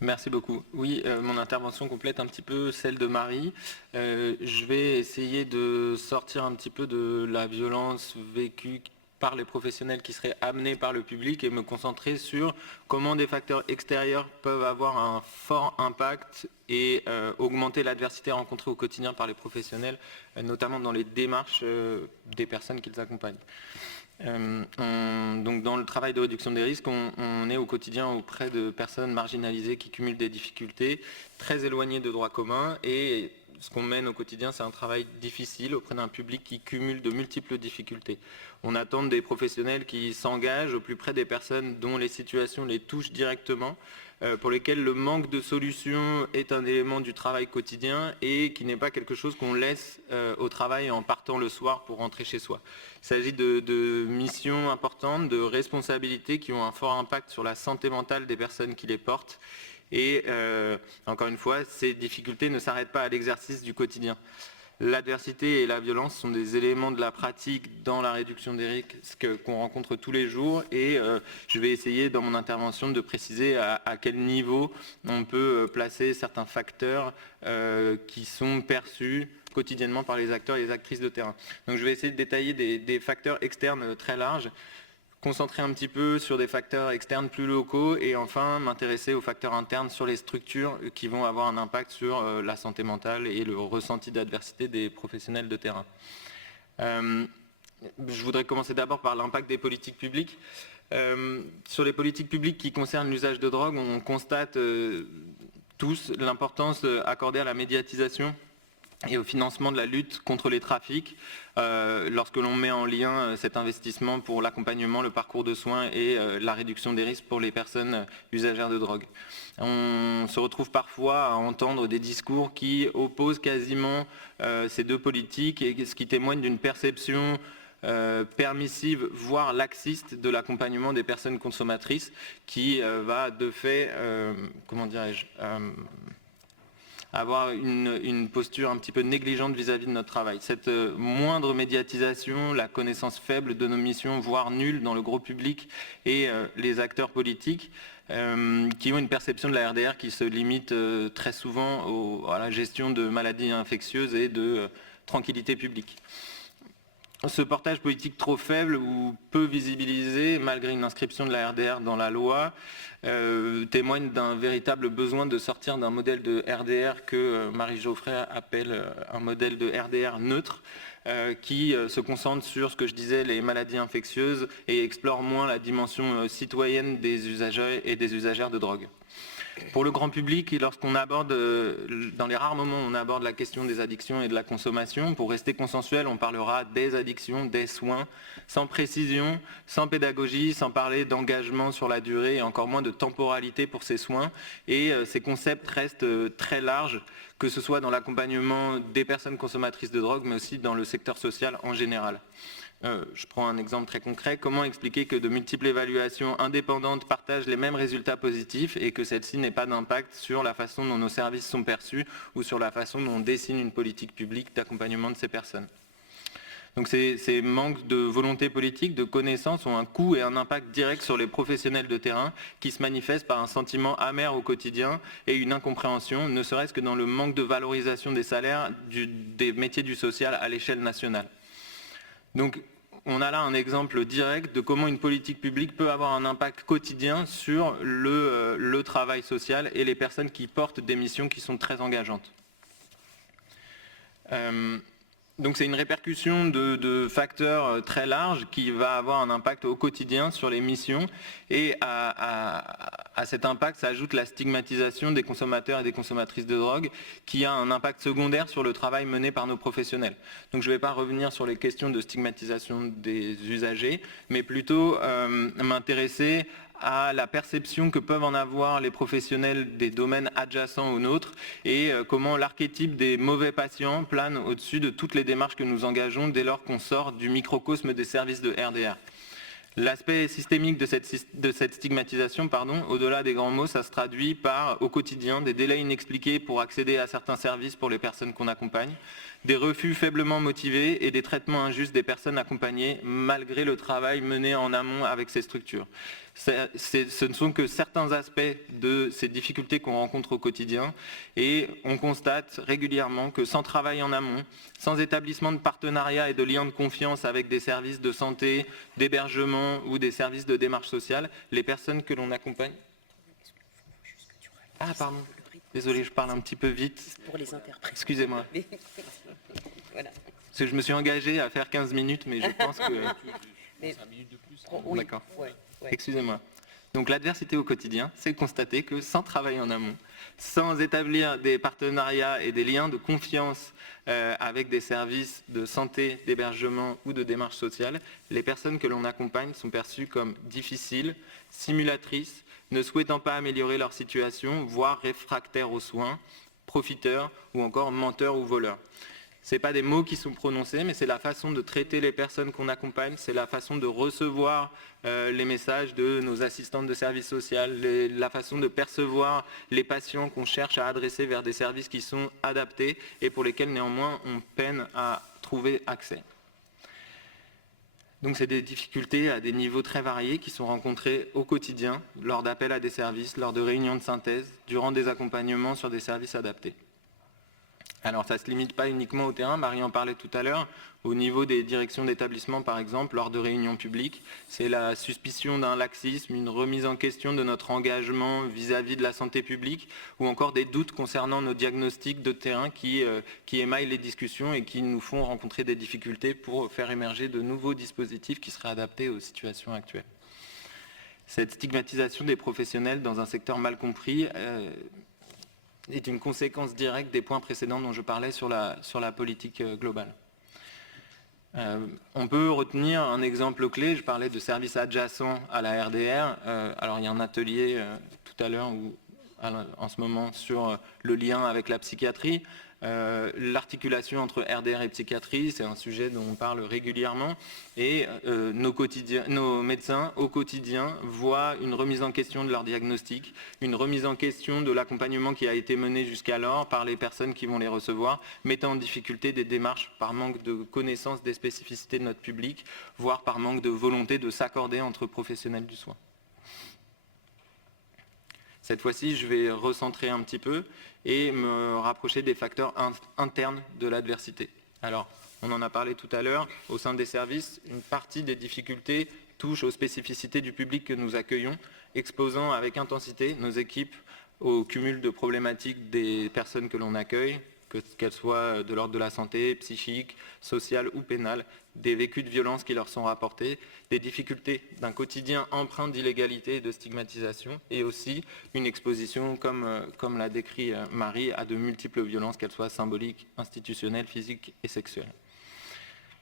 Merci beaucoup. Oui, mon intervention complète un petit peu celle de Marie. Je vais essayer de sortir un petit peu de la violence vécue par les professionnels qui seraient amenés par le public et me concentrer sur comment des facteurs extérieurs peuvent avoir un fort impact et augmenter l'adversité rencontrée au quotidien par les professionnels, notamment dans les démarches des personnes qu'ils accompagnent. Donc dans le travail de réduction des risques, on est au quotidien auprès de personnes marginalisées qui cumulent des difficultés très éloignées de droit commun, et ce qu'on mène au quotidien, c'est un travail difficile auprès d'un public qui cumule de multiples difficultés. On attend des professionnels qui s'engagent au plus près des personnes dont les situations les touchent directement, pour lesquelles le manque de solutions est un élément du travail quotidien et qui n'est pas quelque chose qu'on laisse au travail en partant le soir pour rentrer chez soi. Il s'agit de missions importantes, de responsabilités qui ont un fort impact sur la santé mentale des personnes qui les portent. Et encore une fois, ces difficultés ne s'arrêtent pas à l'exercice du quotidien. L'adversité et la violence sont des éléments de la pratique dans la réduction des risques qu'on rencontre tous les jours, et je vais essayer dans mon intervention de préciser à quel niveau on peut placer certains facteurs qui sont perçus quotidiennement par les acteurs et les actrices de terrain. Donc je vais essayer de détailler des facteurs externes très larges, concentrer un petit peu sur des facteurs externes plus locaux et enfin m'intéresser aux facteurs internes sur les structures qui vont avoir un impact sur la santé mentale et le ressenti d'adversité des professionnels de terrain. Je voudrais commencer d'abord par l'impact des politiques publiques. Sur les politiques publiques qui concernent l'usage de drogue, on constate tous l'importance accordée à la médiatisation et au financement de la lutte contre les trafics, lorsque l'on met en lien cet investissement pour l'accompagnement, le parcours de soins et la réduction des risques pour les personnes usagères de drogue. On se retrouve parfois à entendre des discours qui opposent quasiment ces deux politiques, et ce qui témoigne d'une perception permissive, voire laxiste, de l'accompagnement des personnes consommatrices, qui va de fait, avoir une posture un petit peu négligente vis-à-vis de notre travail. Cette moindre médiatisation, la connaissance faible de nos missions, voire nulle dans le gros public et les acteurs politiques, qui ont une perception de la RDR qui se limite très souvent à la gestion de maladies infectieuses et de tranquillité publique. Ce portage politique trop faible ou peu visibilisé, malgré une inscription de la RDR dans la loi, témoigne d'un véritable besoin de sortir d'un modèle de RDR que Marie Geoffray appelle un modèle de RDR neutre, qui se concentre sur ce que je disais, les maladies infectieuses, et explore moins la dimension citoyenne des usagers et des usagères de drogue. Pour le grand public, lorsqu'on aborde, dans les rares moments où on aborde la question des addictions et de la consommation, pour rester consensuel, on parlera des addictions, des soins, sans précision, sans pédagogie, sans parler d'engagement sur la durée et encore moins de temporalité pour ces soins. Et ces concepts restent très larges, que ce soit dans l'accompagnement des personnes consommatrices de drogue, mais aussi dans le secteur social en général. Je prends un exemple très concret. Comment expliquer que de multiples évaluations indépendantes partagent les mêmes résultats positifs et que celle-ci n'ait pas d'impact sur la façon dont nos services sont perçus ou sur la façon dont on dessine une politique publique d'accompagnement de ces personnes? Donc ces manques de volonté politique, de connaissances, ont un coût et un impact direct sur les professionnels de terrain, qui se manifestent par un sentiment amer au quotidien et une incompréhension, ne serait-ce que dans le manque de valorisation des salaires des métiers du social à l'échelle nationale. Donc, on a là un exemple direct de comment une politique publique peut avoir un impact quotidien sur le travail social et les personnes qui portent des missions qui sont très engageantes. Donc c'est une répercussion de facteurs très larges qui va avoir un impact au quotidien sur les missions, et à cet impact s'ajoute la stigmatisation des consommateurs et des consommatrices de drogue, qui a un impact secondaire sur le travail mené par nos professionnels. Donc je ne vais pas revenir sur les questions de stigmatisation des usagers, mais plutôt m'intéresser à la perception que peuvent en avoir les professionnels des domaines adjacents aux nôtres, et comment l'archétype des mauvais patients plane au-dessus de toutes les démarches que nous engageons dès lors qu'on sort du microcosme des services de RDR. L'aspect systémique de cette stigmatisation, au-delà des grands mots, ça se traduit par, au quotidien, des délais inexpliqués pour accéder à certains services pour les personnes qu'on accompagne, des refus faiblement motivés et des traitements injustes des personnes accompagnées, malgré le travail mené en amont avec ces structures. Ce ne sont que certains aspects de ces difficultés qu'on rencontre au quotidien et on constate régulièrement que sans travail en amont, sans établissement de partenariat et de liens de confiance avec des services de santé, d'hébergement ou des services de démarche sociale, les personnes que l'on accompagne... Ah pardon, désolé, je parle un petit peu vite. Pour les interprètes. Excusez-moi. Voilà. Parce que je me suis engagé à faire 15 minutes, mais je pense que... Mais, 5 minutes de plus. oui, D'accord. ouais. Excusez-moi. Donc l'adversité au quotidien, c'est de constater que sans travail en amont, sans établir des partenariats et des liens de confiance avec des services de santé, d'hébergement ou de démarche sociale, les personnes que l'on accompagne sont perçues comme difficiles, simulatrices, ne souhaitant pas améliorer leur situation, voire réfractaires aux soins, profiteurs ou encore menteurs ou voleurs. Ce n'est pas des mots qui sont prononcés, mais c'est la façon de traiter les personnes qu'on accompagne, c'est la façon de recevoir les messages de nos assistantes de service social, la façon de percevoir les patients qu'on cherche à adresser vers des services qui sont adaptés et pour lesquels néanmoins on peine à trouver accès. Donc c'est des difficultés à des niveaux très variés qui sont rencontrés au quotidien, lors d'appels à des services, lors de réunions de synthèse, durant des accompagnements sur des services adaptés. Alors ça ne se limite pas uniquement au terrain, Marie en parlait tout à l'heure, au niveau des directions d'établissement par exemple, lors de réunions publiques, c'est la suspicion d'un laxisme, une remise en question de notre engagement vis-à-vis de la santé publique, ou encore des doutes concernant nos diagnostics de terrain qui émaillent les discussions et qui nous font rencontrer des difficultés pour faire émerger de nouveaux dispositifs qui seraient adaptés aux situations actuelles. Cette stigmatisation des professionnels dans un secteur mal compris est une conséquence directe des points précédents dont je parlais sur la politique globale. On peut retenir un exemple clé, je parlais de services adjacents à la RDR. Alors il y a un atelier tout à l'heure en ce moment sur le lien avec la psychiatrie. L'articulation entre RDR et psychiatrie, c'est un sujet dont on parle régulièrement et nos médecins au quotidien voient une remise en question de leur diagnostic, une remise en question de l'accompagnement qui a été mené jusqu'alors par les personnes qui vont les recevoir, mettant en difficulté des démarches par manque de connaissance des spécificités de notre public, voire par manque de volonté de s'accorder entre professionnels du soin. Cette fois-ci, je vais recentrer un petit peu et me rapprocher des facteurs internes de l'adversité. Alors, on en a parlé tout à l'heure, au sein des services, une partie des difficultés touche aux spécificités du public que nous accueillons, exposant avec intensité nos équipes au cumul de problématiques des personnes que l'on accueille, qu'elles soient de l'ordre de la santé, psychique, sociale ou pénale, des vécus de violence qui leur sont rapportés, des difficultés d'un quotidien empreint d'illégalité et de stigmatisation, et aussi une exposition, comme l'a décrit Marie, à de multiples violences, qu'elles soient symboliques, institutionnelles, physiques et sexuelles.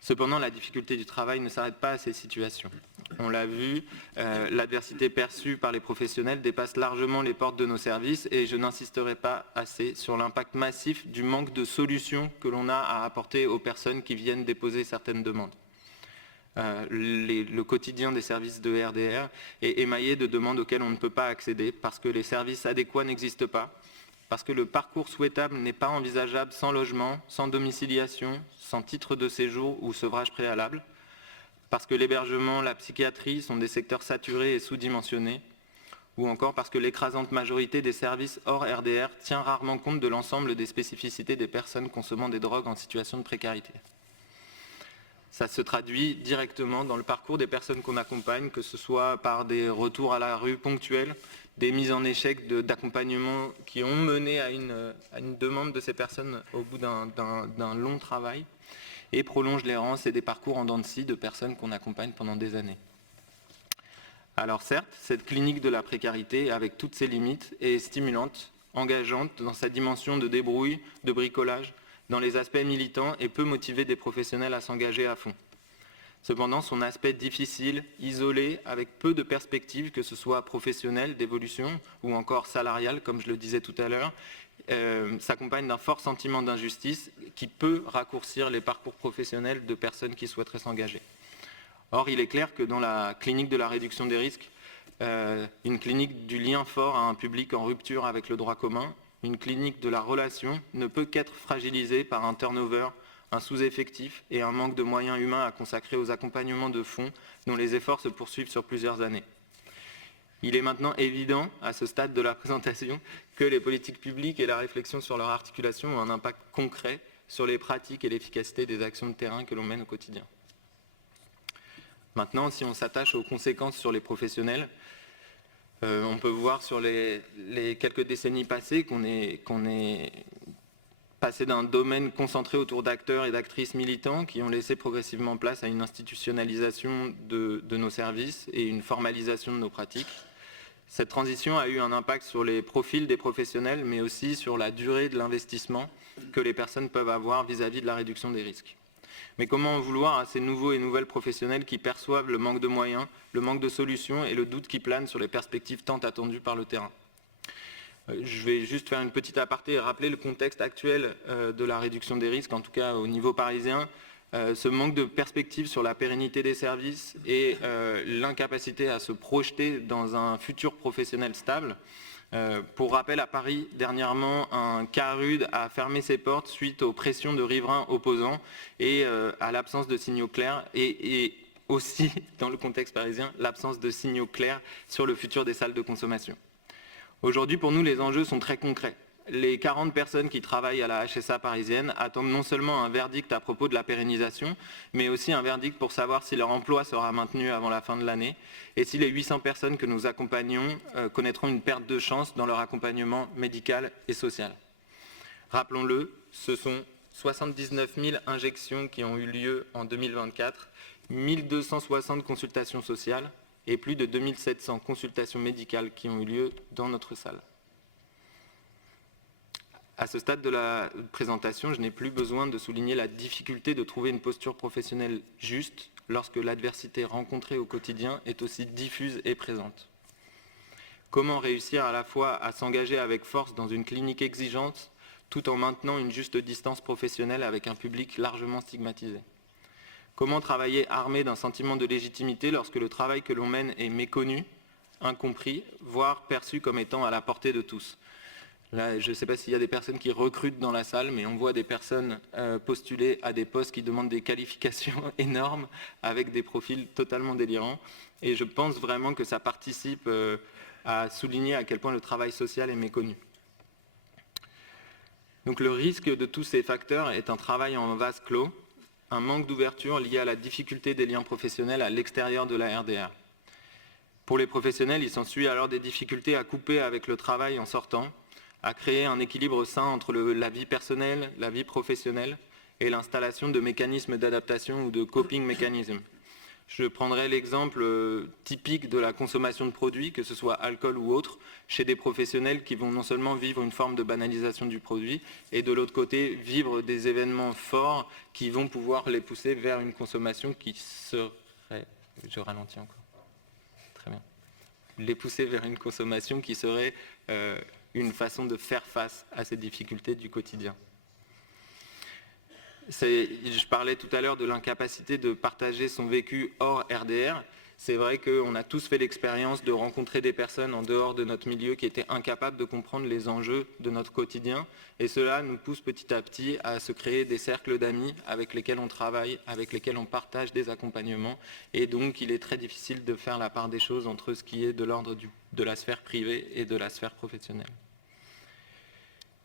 Cependant, la difficulté du travail ne s'arrête pas à ces situations. On l'a vu, l'adversité perçue par les professionnels dépasse largement les portes de nos services et je n'insisterai pas assez sur l'impact massif du manque de solutions que l'on a à apporter aux personnes qui viennent déposer certaines demandes. Le quotidien des services de RDR est émaillé de demandes auxquelles on ne peut pas accéder parce que les services adéquats n'existent pas, parce que le parcours souhaitable n'est pas envisageable sans logement, sans domiciliation, sans titre de séjour ou sevrage préalable, parce que l'hébergement, la psychiatrie sont des secteurs saturés et sous-dimensionnés, ou encore parce que l'écrasante majorité des services hors RDR tient rarement compte de l'ensemble des spécificités des personnes consommant des drogues en situation de précarité. Ça se traduit directement dans le parcours des personnes qu'on accompagne, que ce soit par des retours à la rue ponctuels, des mises en échec d'accompagnement qui ont mené à une demande de ces personnes au bout d'un long travail et prolongent l'errance et des parcours en dents de scie de personnes qu'on accompagne pendant des années. Alors certes, cette clinique de la précarité, avec toutes ses limites, est stimulante, engageante dans sa dimension de débrouille, de bricolage, dans les aspects militants et peut motiver des professionnels à s'engager à fond. Cependant, son aspect difficile, isolé, avec peu de perspectives, que ce soit professionnel, d'évolution ou encore salarial, comme je le disais tout à l'heure, s'accompagne d'un fort sentiment d'injustice qui peut raccourcir les parcours professionnels de personnes qui souhaiteraient s'engager. Or, il est clair que dans la clinique de la réduction des risques, une clinique du lien fort à un public en rupture avec le droit commun, une clinique de la relation ne peut qu'être fragilisée par un turnover, un sous-effectif et un manque de moyens humains à consacrer aux accompagnements de fond dont les efforts se poursuivent sur plusieurs années. Il est maintenant évident, à ce stade de la présentation, que les politiques publiques et la réflexion sur leur articulation ont un impact concret sur les pratiques et l'efficacité des actions de terrain que l'on mène au quotidien. Maintenant, si on s'attache aux conséquences sur les professionnels, on peut voir sur les quelques décennies passées qu'on est passé d'un domaine concentré autour d'acteurs et d'actrices militants qui ont laissé progressivement place à une institutionnalisation de nos services et une formalisation de nos pratiques. Cette transition a eu un impact sur les profils des professionnels, mais aussi sur la durée de l'investissement que les personnes peuvent avoir vis-à-vis de la réduction des risques. Mais comment en vouloir à ces nouveaux et nouvelles professionnels qui perçoivent le manque de moyens, le manque de solutions et le doute qui plane sur les perspectives tant attendues par le terrain ? Je vais juste faire une petite aparté et rappeler le contexte actuel de la réduction des risques, en tout cas au niveau parisien. Ce manque de perspective sur la pérennité des services et l'incapacité à se projeter dans un futur professionnel stable. Pour rappel, à Paris, dernièrement, un Carude a fermé ses portes suite aux pressions de riverains opposants et à l'absence de signaux clairs et aussi, dans le contexte parisien, l'absence de signaux clairs sur le futur des salles de consommation. Aujourd'hui, pour nous, les enjeux sont très concrets. Les 40 personnes qui travaillent à la HSA parisienne attendent non seulement un verdict à propos de la pérennisation, mais aussi un verdict pour savoir si leur emploi sera maintenu avant la fin de l'année et si les 800 personnes que nous accompagnons connaîtront une perte de chance dans leur accompagnement médical et social. Rappelons-le, ce sont 79 000 injections qui ont eu lieu en 2024, 1260 consultations sociales et plus de 2700 consultations médicales qui ont eu lieu dans notre salle. À ce stade de la présentation, je n'ai plus besoin de souligner la difficulté de trouver une posture professionnelle juste lorsque l'adversité rencontrée au quotidien est aussi diffuse et présente. Comment réussir à la fois à s'engager avec force dans une clinique exigeante tout en maintenant une juste distance professionnelle avec un public largement stigmatisé ? Comment travailler armé d'un sentiment de légitimité lorsque le travail que l'on mène est méconnu, incompris, voire perçu comme étant à la portée de tous ? Là, je ne sais pas s'il y a des personnes qui recrutent dans la salle, mais on voit des personnes postuler à des postes qui demandent des qualifications énormes avec des profils totalement délirants. Et je pense vraiment que ça participe à souligner à quel point le travail social est méconnu. Donc le risque de tous ces facteurs est un travail en vase clos, un manque d'ouverture lié à la difficulté des liens professionnels à l'extérieur de la RDR. Pour les professionnels, il s'ensuit alors des difficultés à couper avec le travail en sortant, à créer un équilibre sain entre la vie personnelle, la vie professionnelle et l'installation de mécanismes d'adaptation ou de coping mécanismes. Je prendrai l'exemple typique de la consommation de produits, que ce soit alcool ou autre, chez des professionnels qui vont non seulement vivre une forme de banalisation du produit, et de l'autre côté, vivre des événements forts qui vont pouvoir les pousser vers une consommation qui serait... Je ralentis encore. Très bien. Les pousser vers une consommation qui serait une façon de faire face à ces difficultés du quotidien. Je parlais tout à l'heure de l'incapacité de partager son vécu hors RDR. C'est vrai qu'on a tous fait l'expérience de rencontrer des personnes en dehors de notre milieu qui étaient incapables de comprendre les enjeux de notre quotidien. Et cela nous pousse petit à petit à se créer des cercles d'amis avec lesquels on travaille, avec lesquels on partage des accompagnements. Et donc, il est très difficile de faire la part des choses entre ce qui est de l'ordre de la sphère privée et de la sphère professionnelle.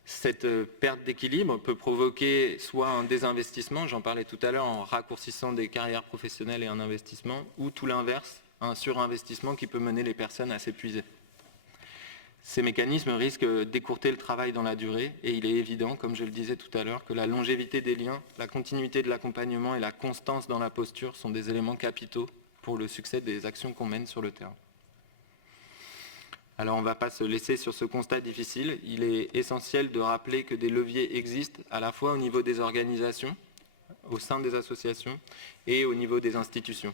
Cette perte d'équilibre peut provoquer soit un désinvestissement, j'en parlais tout à l'heure, en raccourcissant des carrières professionnelles et un investissement, ou tout l'inverse, un surinvestissement qui peut mener les personnes à s'épuiser. Ces mécanismes risquent d'écourter le travail dans la durée et il est évident, comme je le disais tout à l'heure, que la longévité des liens, la continuité de l'accompagnement et la constance dans la posture sont des éléments capitaux pour le succès des actions qu'on mène sur le terrain. Alors on ne va pas se laisser sur ce constat difficile. Il est essentiel de rappeler que des leviers existent à la fois au niveau des organisations, au sein des associations et au niveau des institutions.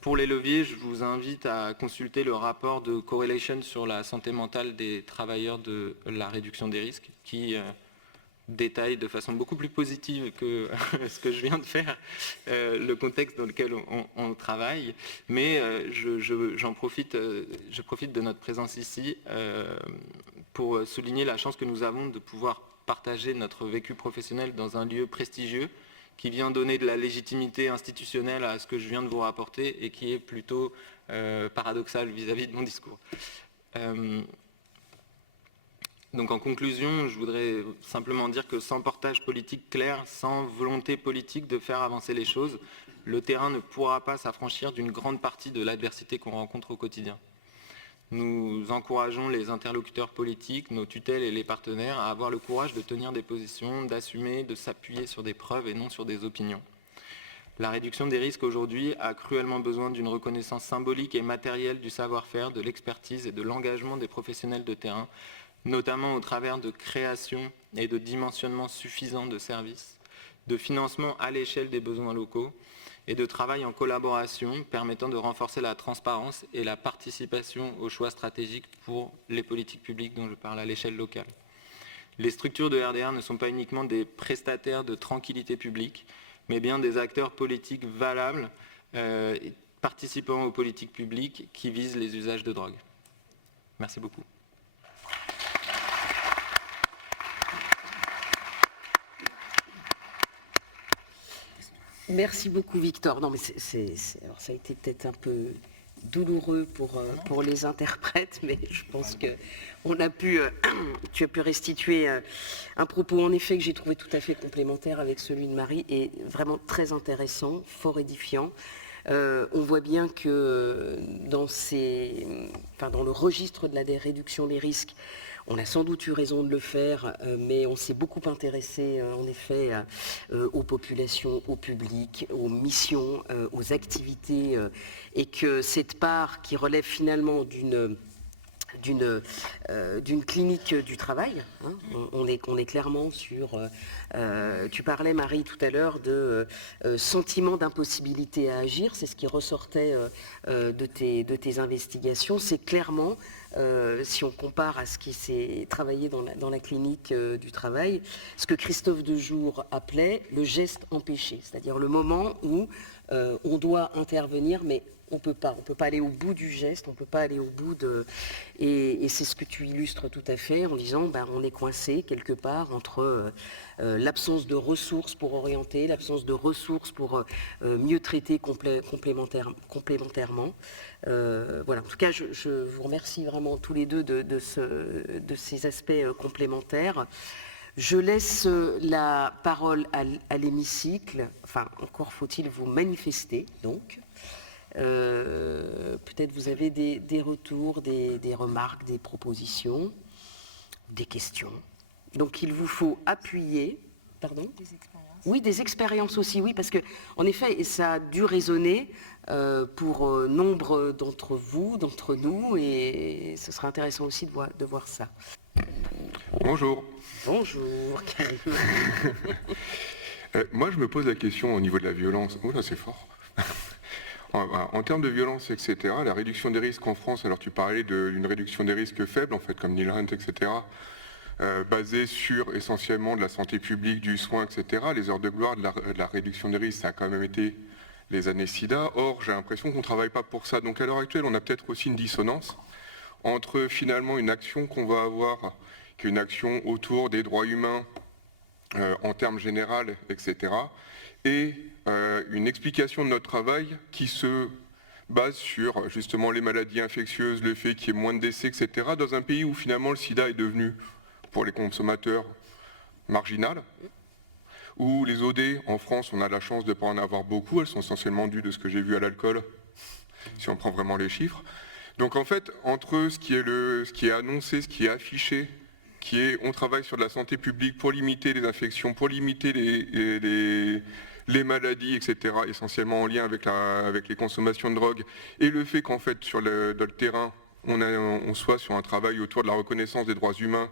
Pour les leviers, je vous invite à consulter le rapport de Correlation sur la santé mentale des travailleurs de la réduction des risques qui détaille de façon beaucoup plus positive que ce que je viens de faire le contexte dans lequel on travaille, mais je profite de notre présence ici pour souligner la chance que nous avons de pouvoir partager notre vécu professionnel dans un lieu prestigieux qui vient donner de la légitimité institutionnelle à ce que je viens de vous rapporter et qui est plutôt paradoxal vis-à-vis de mon discours. Donc en conclusion, je voudrais simplement dire que sans portage politique clair, sans volonté politique de faire avancer les choses, le terrain ne pourra pas s'affranchir d'une grande partie de l'adversité qu'on rencontre au quotidien. Nous encourageons les interlocuteurs politiques, nos tutelles et les partenaires à avoir le courage de tenir des positions, d'assumer, de s'appuyer sur des preuves et non sur des opinions. La réduction des risques aujourd'hui a cruellement besoin d'une reconnaissance symbolique et matérielle du savoir-faire, de l'expertise et de l'engagement des professionnels de terrain, notamment au travers de création et de dimensionnement suffisant de services, de financement à l'échelle des besoins locaux et de travail en collaboration permettant de renforcer la transparence et la participation aux choix stratégiques pour les politiques publiques dont je parle à l'échelle locale. Les structures de RDR ne sont pas uniquement des prestataires de tranquillité publique, mais bien des acteurs politiques valables participant aux politiques publiques qui visent les usages de drogue. Merci beaucoup. Merci beaucoup Victor. Non mais alors ça a été peut-être un peu douloureux pour les interprètes, mais je pense que tu as pu restituer un propos en effet que j'ai trouvé tout à fait complémentaire avec celui de Marie et vraiment très intéressant, fort édifiant. On voit bien que dans le registre de la réduction des risques, on a sans doute eu raison de le faire, mais on s'est beaucoup intéressé en effet aux populations, au public, aux missions, aux activités, et que cette part qui relève finalement d'une clinique du travail, hein, on est clairement sur... tu parlais, Marie, tout à l'heure de sentiment d'impossibilité à agir, c'est ce qui ressortait de tes investigations, c'est clairement... si on compare à ce qui s'est travaillé dans la clinique du travail, ce que Christophe Dejour appelait le geste empêché, c'est-à-dire le moment où on doit intervenir, mais on peut pas aller au bout du geste, on ne peut pas aller au bout de... Et c'est ce que tu illustres tout à fait en disant on est coincé quelque part entre l'absence de ressources pour orienter, l'absence de ressources pour mieux traiter complémentairement. Voilà. En tout cas, je vous remercie vraiment tous les deux de ces aspects complémentaires. Je laisse la parole à l'hémicycle. Enfin, encore faut-il vous manifester, donc. Peut-être vous avez des retours, des remarques, des propositions, des questions. Donc il vous faut appuyer. Pardon ? Des expériences. Oui, des expériences aussi, oui, parce que en effet, ça a dû résonner pour nombre d'entre vous, d'entre nous, et ce sera intéressant aussi de voir ça. Bonjour. Bonjour, Karim. Moi, je me pose la question au niveau de la violence. Oh là, c'est fort. En termes de violence, etc., la réduction des risques en France, alors tu parlais d'une réduction des risques faibles, en fait, comme Neil Hunt, etc., basée sur essentiellement de la santé publique, du soin, etc. Les heures de gloire de la réduction des risques, ça a quand même été les années SIDA. Or, j'ai l'impression qu'on ne travaille pas pour ça. Donc à l'heure actuelle, on a peut-être aussi une dissonance entre finalement une action qu'on va avoir, qui est une action autour des droits humains en termes généraux, etc., et une explication de notre travail qui se base sur justement les maladies infectieuses, le fait qu'il y ait moins de décès, etc., dans un pays où finalement le sida est devenu, pour les consommateurs, marginal, où les OD en France, on a la chance de ne pas en avoir beaucoup, elles sont essentiellement dues de ce que j'ai vu à l'alcool, si on prend vraiment les chiffres. Donc en fait, entre ce qui est annoncé, ce qui est affiché, qui est on travaille sur de la santé publique pour limiter les infections, pour limiter les maladies, etc., essentiellement en lien avec les consommations de drogue, et le fait qu'en fait, sur le terrain, on soit sur un travail autour de la reconnaissance des droits humains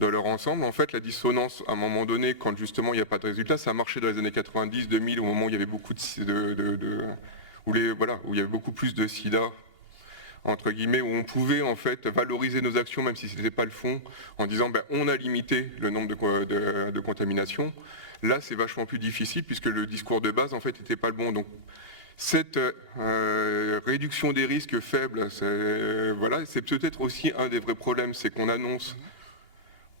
dans leur ensemble. En fait, la dissonance, à un moment donné, quand justement il n'y a pas de résultat, ça a marché dans les années 90, 2000, au moment où il y avait beaucoup où il y avait beaucoup plus de sida, entre guillemets, où on pouvait en fait valoriser nos actions, même si ce n'était pas le fond, en disant on a limité le nombre de contaminations. Là, c'est vachement plus difficile puisque le discours de base en fait n'était pas le bon. Donc cette réduction des risques faibles, c'est peut-être aussi un des vrais problèmes, c'est qu'on annonce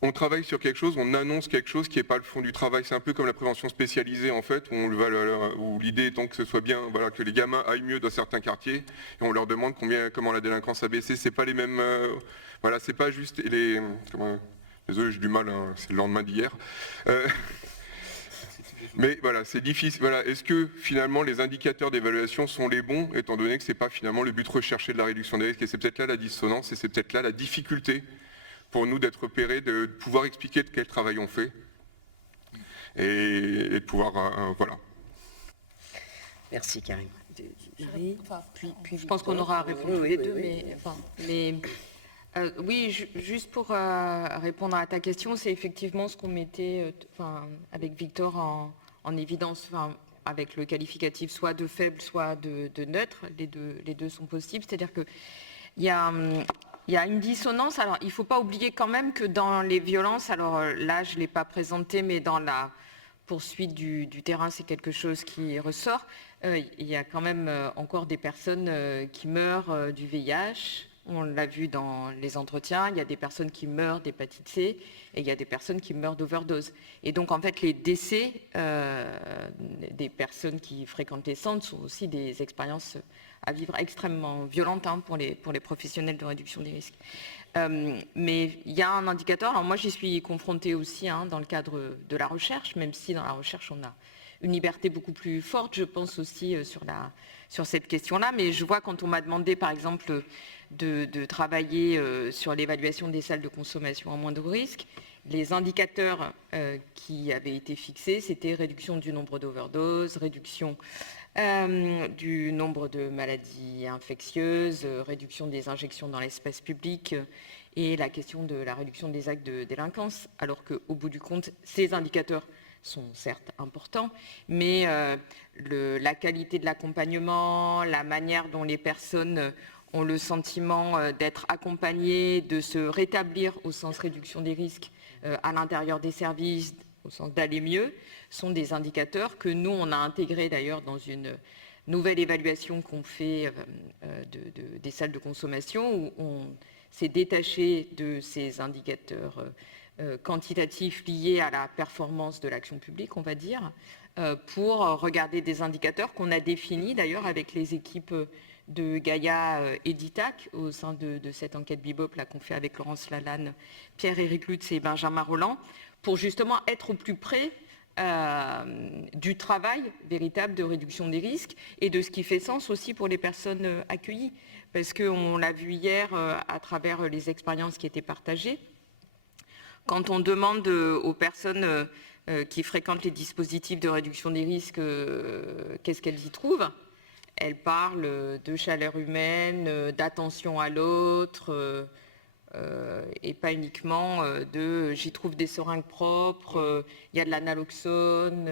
on travaille sur quelque chose, on annonce quelque chose qui n'est pas le fond du travail. C'est un peu comme la prévention spécialisée en fait, où l'idée étant que ce soit bien, voilà, que les gamins aillent mieux dans certains quartiers, et on leur demande comment la délinquance a baissé. C'est pas les mêmes, voilà, c'est pas juste les. Désolé, j'ai du mal, hein, c'est le lendemain d'hier. Mais voilà, c'est difficile. Voilà. Est-ce que finalement les indicateurs d'évaluation sont les bons, étant donné que ce n'est pas finalement le but recherché de la réduction des risques? Et c'est peut-être là la dissonance, et c'est peut-être là la difficulté pour nous d'être repérés, de pouvoir expliquer de quel travail on fait, et de pouvoir... voilà. Merci Karim. Je pense qu'on aura répondu tous les deux, mais oui, juste pour répondre à ta question, c'est effectivement ce qu'on mettait avec Victor en évidence, avec le qualificatif soit de faible, soit de neutre. Les deux sont possibles. C'est-à-dire qu'il y a une dissonance. Alors, il ne faut pas oublier quand même que dans les violences, alors là, je ne l'ai pas présenté, mais dans la poursuite du terrain, c'est quelque chose qui ressort. Il y a quand même encore des personnes qui meurent du VIH. On l'a vu dans les entretiens, il y a des personnes qui meurent d'hépatite C et il y a des personnes qui meurent d'overdose. Et donc, en fait, les décès des personnes qui fréquentent les centres sont aussi des expériences à vivre extrêmement violentes pour les professionnels de réduction des risques. Mais il y a un indicateur, alors moi j'y suis confrontée aussi dans le cadre de la recherche, même si dans la recherche on a une liberté beaucoup plus forte, je pense aussi sur cette question-là. Mais je vois quand on m'a demandé par exemple de travailler sur l'évaluation des salles de consommation à moindre risque, les indicateurs qui avaient été fixés, c'était réduction du nombre d'overdoses, réduction du nombre de maladies infectieuses, réduction des injections dans l'espace public et la question de la réduction des actes de délinquance, alors qu'au bout du compte, ces indicateurs sont certes importants, mais la qualité de l'accompagnement, la manière dont les personnes ont le sentiment d'être accompagnées, de se rétablir au sens réduction des risques à l'intérieur des services, au sens d'aller mieux, sont des indicateurs que nous, on a intégrés d'ailleurs dans une nouvelle évaluation qu'on fait des salles de consommation, où on s'est détaché de ces indicateurs quantitatifs liés à la performance de l'action publique, on va dire, pour regarder des indicateurs qu'on a définis d'ailleurs avec les équipes de Gaïa et d'ITAC au sein de cette enquête Bibop là, qu'on fait avec Laurence Lalanne, Pierre-Éric Lutz et Benjamin Roland, pour justement être au plus près du travail véritable de réduction des risques et de ce qui fait sens aussi pour les personnes accueillies. Parce qu'on l'a vu hier à travers les expériences qui étaient partagées. Quand on demande aux personnes qui fréquentent les dispositifs de réduction des risques qu'est-ce qu'elles y trouvent, elles parlent de chaleur humaine, d'attention à l'autre, et pas uniquement de j'y trouve des seringues propres, il y a de l'analoxone.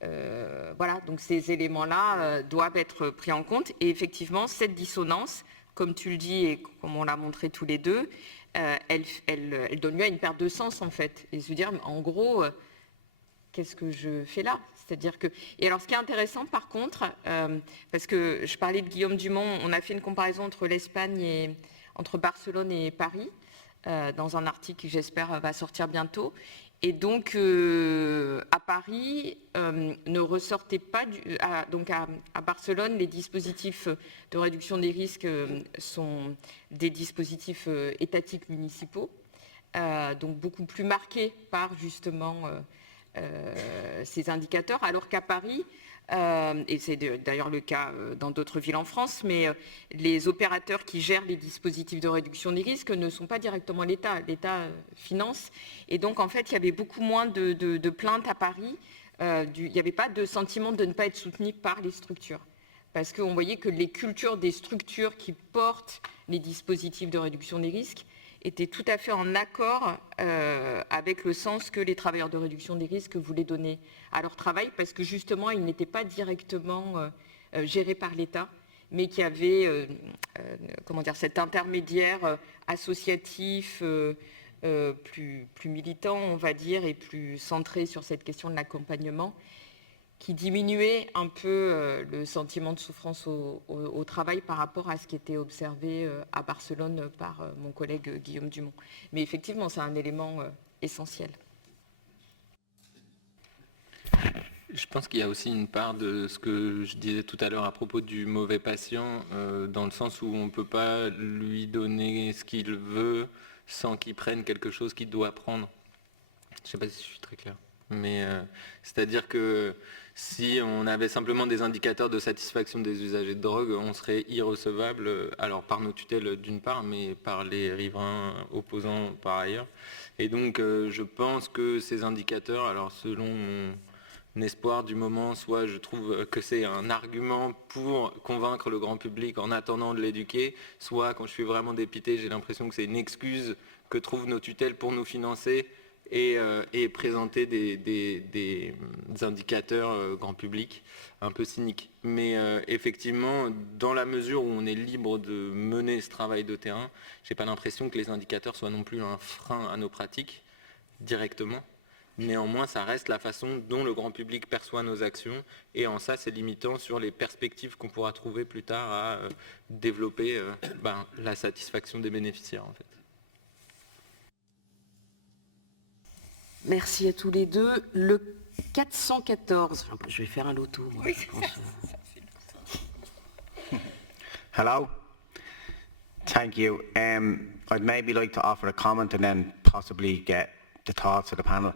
Voilà, donc ces éléments-là doivent être pris en compte. Et effectivement, cette dissonance, comme tu le dis et comme on l'a montré tous les deux, elle donne lieu à une perte de sens en fait. Et se dire, en gros, qu'est-ce que je fais là ? C'est-à-dire que... Et alors, ce qui est intéressant, par contre, parce que je parlais de Guillaume Dumont, on a fait une comparaison entre l'Espagne entre Barcelone et Paris, dans un article qui, j'espère, va sortir bientôt. Et donc, à Paris, ne ressortait pas... donc, à Barcelone, les dispositifs de réduction des risques sont des dispositifs étatiques municipaux, donc beaucoup plus marqués par, justement... ces indicateurs, alors qu'à Paris, et c'est d'ailleurs le cas dans d'autres villes en France, mais les opérateurs qui gèrent les dispositifs de réduction des risques ne sont pas directement l'État. L'État finance. Et donc, en fait, il y avait beaucoup moins de plaintes à Paris. Il n'y avait pas de sentiment de ne pas être soutenu par les structures. Parce qu'on voyait que les cultures des structures qui portent les dispositifs de réduction des risques était tout à fait en accord avec le sens que les travailleurs de réduction des risques voulaient donner à leur travail, parce que justement, ils n'étaient pas directement gérés par l'État, mais qu'il y avait cet intermédiaire associatif plus militant, on va dire, et plus centré sur cette question de l'accompagnement, qui diminuait un peu le sentiment de souffrance au travail par rapport à ce qui était observé à Barcelone par mon collègue Guillaume Dumont. Mais effectivement, c'est un élément essentiel. Je pense qu'il y a aussi une part de ce que je disais tout à l'heure à propos du mauvais patient, dans le sens où on ne peut pas lui donner ce qu'il veut sans qu'il prenne quelque chose qu'il doit prendre. Je ne sais pas si je suis très clair. Mais c'est-à-dire que si on avait simplement des indicateurs de satisfaction des usagers de drogue, on serait irrecevable, alors par nos tutelles d'une part, mais par les riverains opposants par ailleurs. Et donc je pense que ces indicateurs, alors selon mon espoir du moment, soit je trouve que c'est un argument pour convaincre le grand public en attendant de l'éduquer, soit quand je suis vraiment dépité, j'ai l'impression que c'est une excuse que trouvent nos tutelles pour nous financer et présenter des indicateurs grand public un peu cyniques. Mais effectivement, dans la mesure où on est libre de mener ce travail de terrain, je n'ai pas l'impression que les indicateurs soient non plus un frein à nos pratiques directement. Néanmoins, ça reste la façon dont le grand public perçoit nos actions, et en ça, c'est limitant sur les perspectives qu'on pourra trouver plus tard à développer la satisfaction des bénéficiaires, en fait. Merci à tous les deux. Le 414, je vais faire un loto, moi, je pense. Hello. Thank you. I'd maybe like to offer a comment and then possibly get the thoughts of the panel.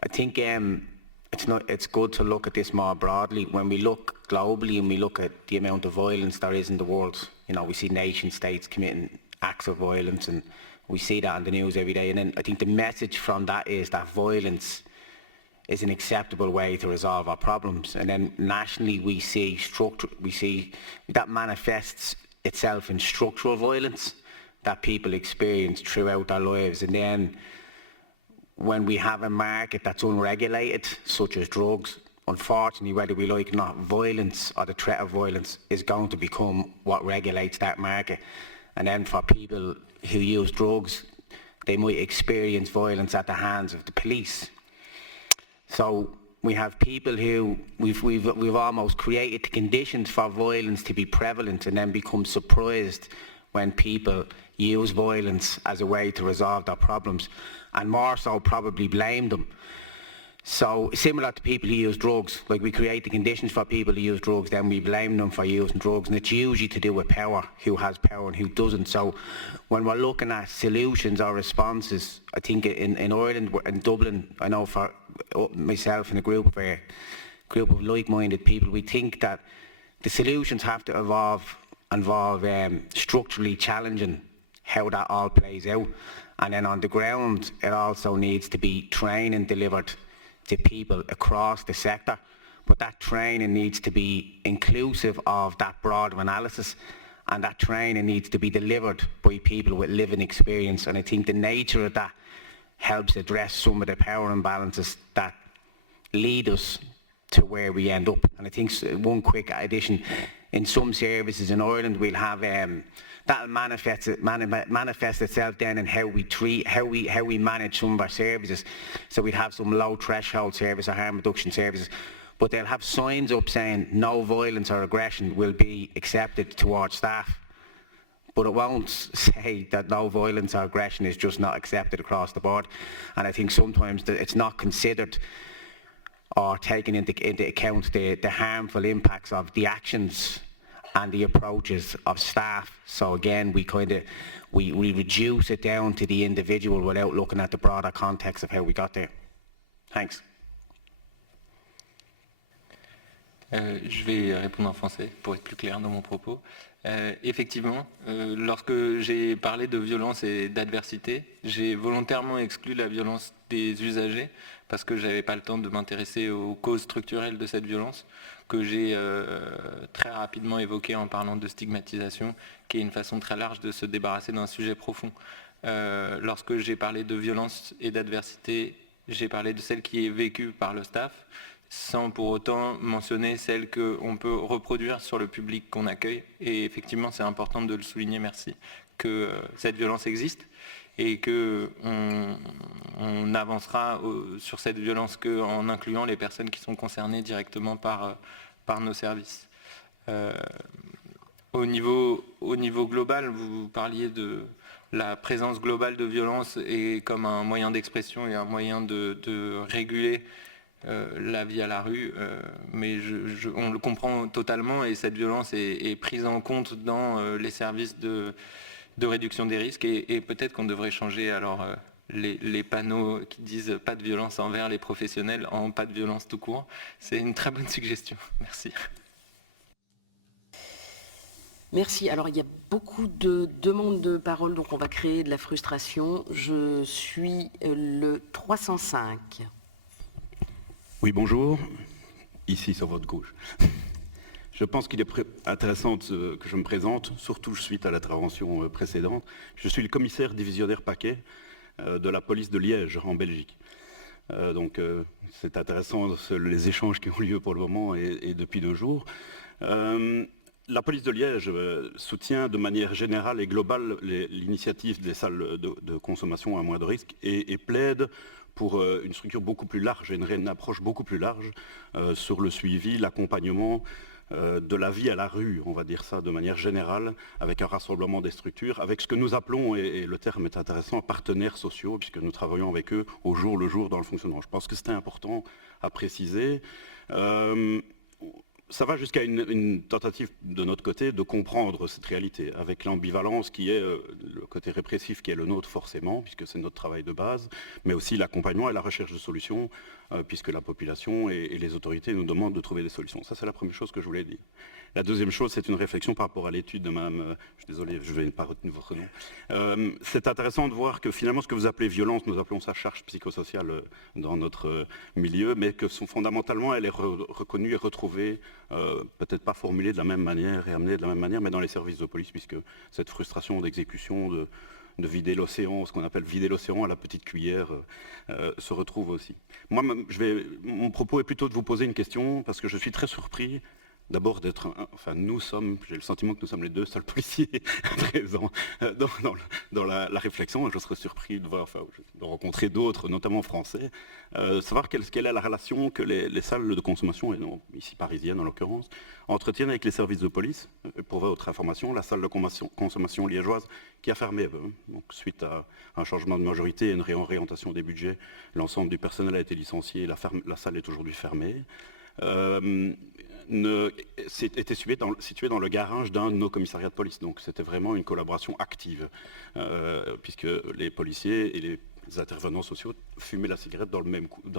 I think it's good to look at this more broadly. When we look globally and we look at the amount of violence there is in the world, we see nation states committing acts of violence, and we see that on the news every day. And then I think the message from that is that violence is an acceptable way to resolve our problems. And then nationally we see that manifests itself in structural violence that people experience throughout their lives. And then when we have a market that's unregulated, such as drugs, unfortunately, whether we like it or not, violence or the threat of violence is going to become what regulates that market. And then for people who use drugs, they might experience violence at the hands of the police. So we have people who we've almost created the conditions for violence to be prevalent, and then become surprised when people use violence as a way to resolve their problems, and more so probably blame them. So similar to people who use drugs, like we create the conditions for people who use drugs, then we blame them for using drugs, and it's usually to do with power, who has power and who doesn't. So when we're looking at solutions or responses, I think in Ireland, in Dublin, I know for myself and a group of like-minded people, we think that the solutions have to involve structurally challenging how that all plays out. And then on the ground, it also needs to be training delivered to people across the sector, but that training needs to be inclusive of that broader analysis, and that training needs to be delivered by people with living experience. And I think the nature of that helps address some of the power imbalances that lead us to where we end up. And I think one quick addition, in some services in Ireland we'll have that'll manifest itself then in how we manage some of our services. So we'd have some low threshold service or harm reduction services, but they'll have signs up saying no violence or aggression will be accepted towards staff. But it won't say that no violence or aggression is just not accepted across the board. And I think sometimes that it's not considered or taken into account the harmful impacts of the actions and the approaches of staff. So again, we reduce it down to the individual without looking at the broader context of how we got there. Thanks. Je vais répondre en français pour être plus clair dans mon propos. Effectivement, lorsque j'ai parlé de violence et d'adversité, j'ai volontairement exclu la violence des usagers parce que je n'avais pas le temps de m'intéresser aux causes structurelles de cette violence que j'ai très rapidement évoquée en parlant de stigmatisation, qui est une façon très large de se débarrasser d'un sujet profond. Lorsque j'ai parlé de violence et d'adversité, j'ai parlé de celle qui est vécue par le staff, sans pour autant mentionner celle qu'on peut reproduire sur le public qu'on accueille. Et effectivement, c'est important de le souligner, merci. que cette violence existe et qu'on avancera sur cette violence qu'en incluant les personnes qui sont concernées directement par nos services. Au niveau global, vous parliez de la présence globale de violence et comme un moyen d'expression et un moyen de réguler la vie à la rue, mais on le comprend totalement et cette violence est prise en compte dans les services de réduction des risques et peut-être qu'on devrait changer alors les panneaux qui disent pas de violence envers les professionnels en pas de violence tout court. C'est une très bonne suggestion. Merci. Merci. Alors, il y a beaucoup de demandes de parole, donc on va créer de la frustration. Je suis le 305. Oui, bonjour. Ici, sur votre gauche. Je pense qu'il est intéressant que je me présente, surtout suite à l'intervention précédente. Je suis le commissaire divisionnaire paquet de la police de Liège, en Belgique. Donc, c'est intéressant les échanges qui ont lieu pour le moment et depuis 2 jours. La police de Liège soutient de manière générale et globale l'initiative des salles de consommation à moindre risque et plaide pour une structure beaucoup plus large et une approche beaucoup plus large sur le suivi, l'accompagnement de la vie à la rue, on va dire ça de manière générale, avec un rassemblement des structures, avec ce que nous appelons, et le terme est intéressant, partenaires sociaux, puisque nous travaillons avec eux au jour le jour dans le fonctionnement. Je pense que c'était important à préciser. Ça va jusqu'à une tentative de notre côté de comprendre cette réalité, avec l'ambivalence qui est le côté répressif qui est le nôtre forcément, puisque c'est notre travail de base, mais aussi l'accompagnement et la recherche de solutions, puisque la population et les autorités nous demandent de trouver des solutions. Ça, c'est la première chose que je voulais dire. La deuxième chose, c'est une réflexion par rapport à l'étude de Mme... je suis désolé, je ne vais pas retenir votre nom. C'est intéressant de voir que finalement, ce que vous appelez violence, nous appelons ça charge psychosociale dans notre milieu, mais que fondamentalement, elle est reconnue et retrouvée, peut-être pas formulée de la même manière et amenée de la même manière, mais dans les services de police, puisque cette frustration d'exécution, de vider l'océan, ce qu'on appelle vider l'océan à la petite cuillère, se retrouve aussi. Moi, mon propos est plutôt de vous poser une question, parce que je suis très surpris d'abord d'être, j'ai le sentiment que nous sommes les 2 seuls policiers présents dans la réflexion, et je serais surpris de rencontrer d'autres, notamment français, savoir quelle est la relation que les salles de consommation, et non ici parisiennes en l'occurrence, entretiennent avec les services de police. Pour votre information, la salle de consommation liégeoise qui a fermé, donc suite à un changement de majorité et une réorientation des budgets, l'ensemble du personnel a été licencié, la salle est aujourd'hui fermée. Était situé dans le garage d'un de nos commissariats de police. Donc c'était vraiment une collaboration active, puisque les policiers et les intervenants sociaux fumaient la cigarette dans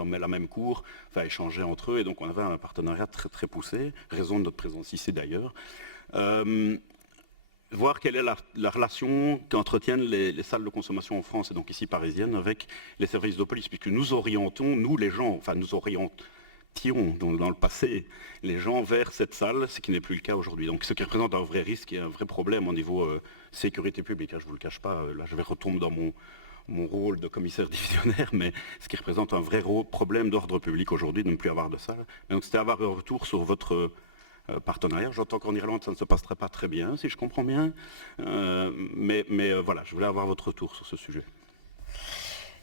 la même cour, échanger entre eux, et donc on avait un partenariat très très poussé, raison de notre présence ici d'ailleurs. Voir quelle est la relation qu'entretiennent les salles de consommation en France, et donc ici parisiennes, avec les services de police, puisque nous orientons, nous les gens, nous orientons dans le passé les gens vers cette salle, ce qui n'est plus le cas aujourd'hui. Donc ce qui représente un vrai risque et un vrai problème au niveau sécurité publique. Je ne vous le cache pas, là je vais retomber dans mon rôle de commissaire divisionnaire, mais ce qui représente un vrai problème d'ordre public aujourd'hui de ne plus avoir de salle. Et donc c'était avoir un retour sur votre partenariat. J'entends qu'en Irlande ça ne se passerait pas très bien, si je comprends bien, mais voilà, je voulais avoir votre retour sur ce sujet.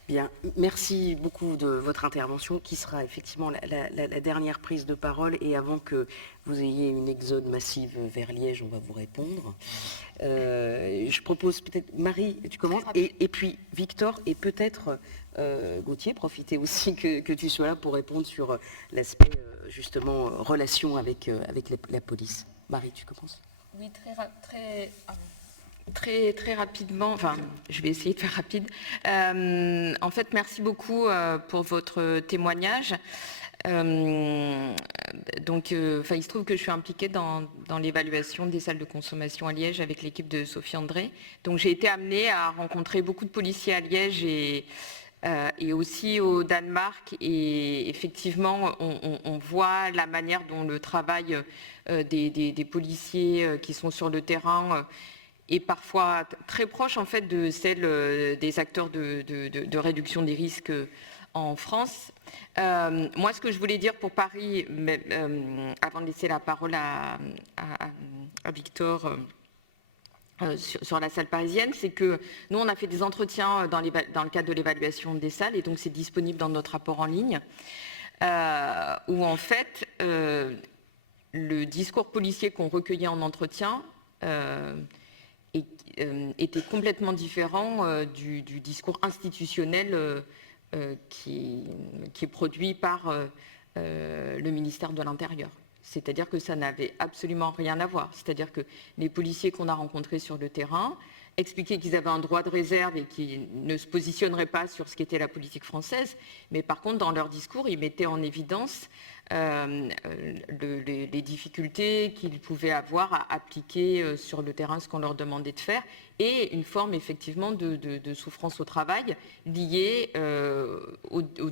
Bien, merci beaucoup de votre intervention qui sera effectivement la dernière prise de parole, et avant que vous ayez une exode massive vers Liège, on va vous répondre. Je propose peut-être, Marie, tu commences, et puis Victor, et peut-être Gauthier, profitez aussi que tu sois là pour répondre sur l'aspect justement relation avec la police. Marie, tu commences. Oui, très rapidement, je vais essayer de faire rapide. En fait, merci beaucoup pour votre témoignage. Il se trouve que je suis impliquée dans l'évaluation des salles de consommation à Liège avec l'équipe de Sophie André. Donc j'ai été amenée à rencontrer beaucoup de policiers à Liège et aussi au Danemark. Et effectivement, on voit la manière dont le travail des policiers qui sont sur le terrain est parfois très proche en fait de celle des acteurs de réduction des risques en France. Moi, ce que je voulais dire pour Paris, avant de laisser la parole à Victor sur la salle parisienne, c'est que nous, on a fait des entretiens dans le cadre de l'évaluation des salles, et donc c'est disponible dans notre rapport en ligne, où en fait, le discours policier qu'on recueillait en entretien était complètement différent du discours institutionnel qui est produit par le ministère de l'Intérieur. C'est-à-dire que ça n'avait absolument rien à voir. C'est-à-dire que les policiers qu'on a rencontrés sur le terrain expliquaient qu'ils avaient un droit de réserve et qu'ils ne se positionneraient pas sur ce qu'était la politique française, mais par contre, dans leur discours, ils mettaient en évidence les difficultés qu'ils pouvaient avoir à appliquer sur le terrain ce qu'on leur demandait de faire, et une forme effectivement de souffrance au travail liée aux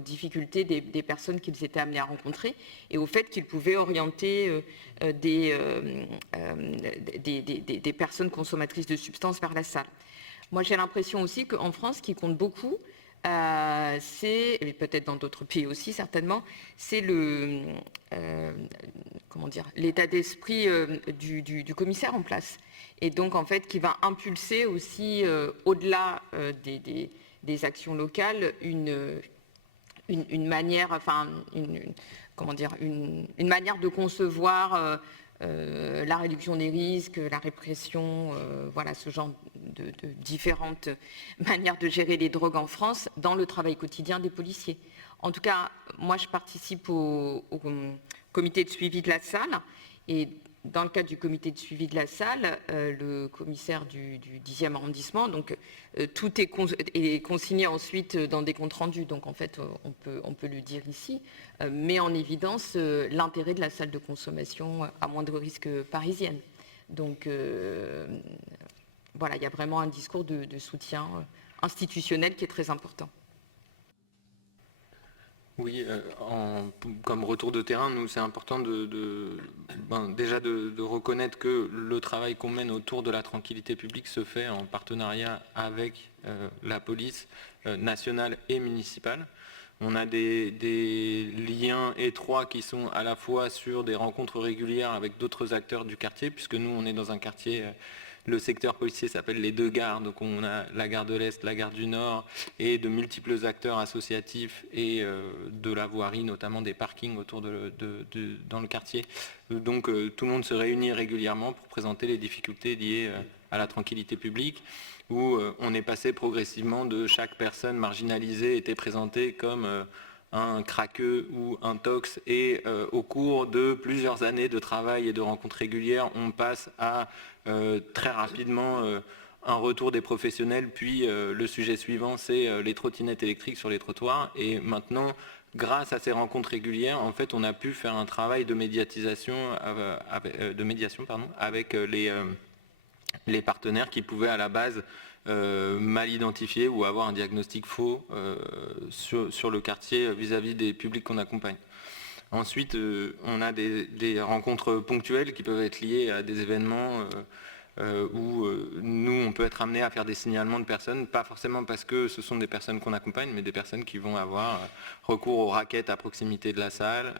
difficultés des personnes qu'ils étaient amenés à rencontrer, et au fait qu'ils pouvaient orienter des personnes consommatrices de substances vers la salle. Moi, j'ai l'impression aussi qu'en France, ce qui compte beaucoup, c'est, et peut-être dans d'autres pays aussi certainement, c'est l'état d'esprit du commissaire en place. Et donc en fait qui va impulser aussi, au-delà des actions locales, une manière, une manière de concevoir la réduction des risques, la répression, voilà, ce genre de différentes manières de gérer les drogues en France dans le travail quotidien des policiers. En tout cas, moi je participe au comité de suivi de la salle, et dans le cadre du comité de suivi de la salle, le commissaire du 10e arrondissement, donc tout est consigné ensuite dans des comptes rendus, donc en fait on peut le dire ici, met en évidence l'intérêt de la salle de consommation à moindre risque parisienne. Donc voilà, il y a vraiment un discours de soutien institutionnel qui est très important. Oui, comme retour de terrain, nous, c'est important déjà de reconnaître que le travail qu'on mène autour de la tranquillité publique se fait en partenariat avec la police nationale et municipale. On a des liens étroits qui sont à la fois sur des rencontres régulières avec d'autres acteurs du quartier, puisque nous, on est dans un quartier... Le secteur policier s'appelle les deux gares, donc on a la gare de l'Est, la gare du Nord, et de multiples acteurs associatifs et de la voirie, notamment des parkings autour dans le quartier. Donc tout le monde se réunit régulièrement pour présenter les difficultés liées à la tranquillité publique, où on est passé progressivement de chaque personne marginalisée était présentée comme un craqueux ou un tox, et au cours de plusieurs années de travail et de rencontres régulières, on passe à très rapidement un retour des professionnels, puis le sujet suivant, c'est les trottinettes électriques sur les trottoirs, et maintenant, grâce à ces rencontres régulières, en fait, on a pu faire un travail de médiation avec les partenaires qui pouvaient à la base mal identifier ou avoir un diagnostic faux sur le quartier vis-à-vis des publics qu'on accompagne. Ensuite, on a des rencontres ponctuelles qui peuvent être liées à des événements où nous, on peut être amené à faire des signalements de personnes, pas forcément parce que ce sont des personnes qu'on accompagne, mais des personnes qui vont avoir recours aux raquettes à proximité de la salle,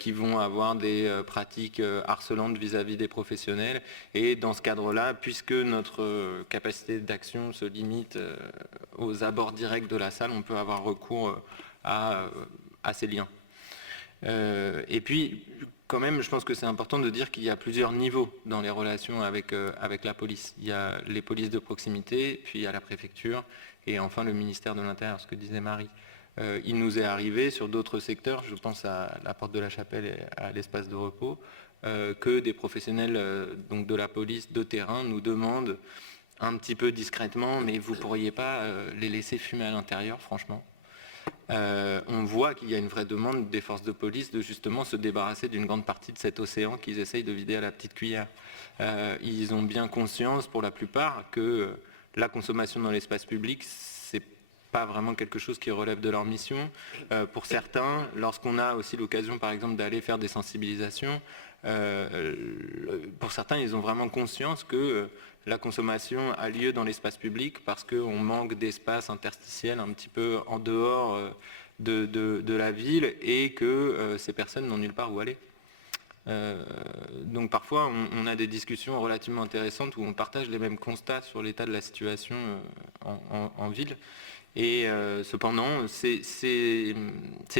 qui vont avoir des pratiques harcelantes vis-à-vis des professionnels. Et dans ce cadre-là, puisque notre capacité d'action se limite aux abords directs de la salle, on peut avoir recours à ces liens. Et puis, quand même, je pense que c'est important de dire qu'il y a plusieurs niveaux dans les relations avec la police. Il y a les polices de proximité, puis il y a la préfecture, et enfin le ministère de l'Intérieur, ce que disait Marie. Il nous est arrivé sur d'autres secteurs, je pense à la Porte de la Chapelle et à l'espace de repos, que des professionnels donc de la police de terrain nous demandent un petit peu discrètement, mais vous ne pourriez pas les laisser fumer à l'intérieur, franchement. On voit qu'il y a une vraie demande des forces de police de justement se débarrasser d'une grande partie de cet océan qu'ils essayent de vider à la petite cuillère. Ils ont bien conscience, pour la plupart, que la consommation dans l'espace public, c'est pas vraiment quelque chose qui relève de leur mission. Pour certains, lorsqu'on a aussi l'occasion, par exemple, d'aller faire des sensibilisations, pour certains, ils ont vraiment conscience que la consommation a lieu dans l'espace public parce qu'on manque d'espace interstitiel un petit peu en dehors de la ville, et que ces personnes n'ont nulle part où aller. Donc parfois, on a des discussions relativement intéressantes où on partage les mêmes constats sur l'état de la situation en ville. Et cependant, ces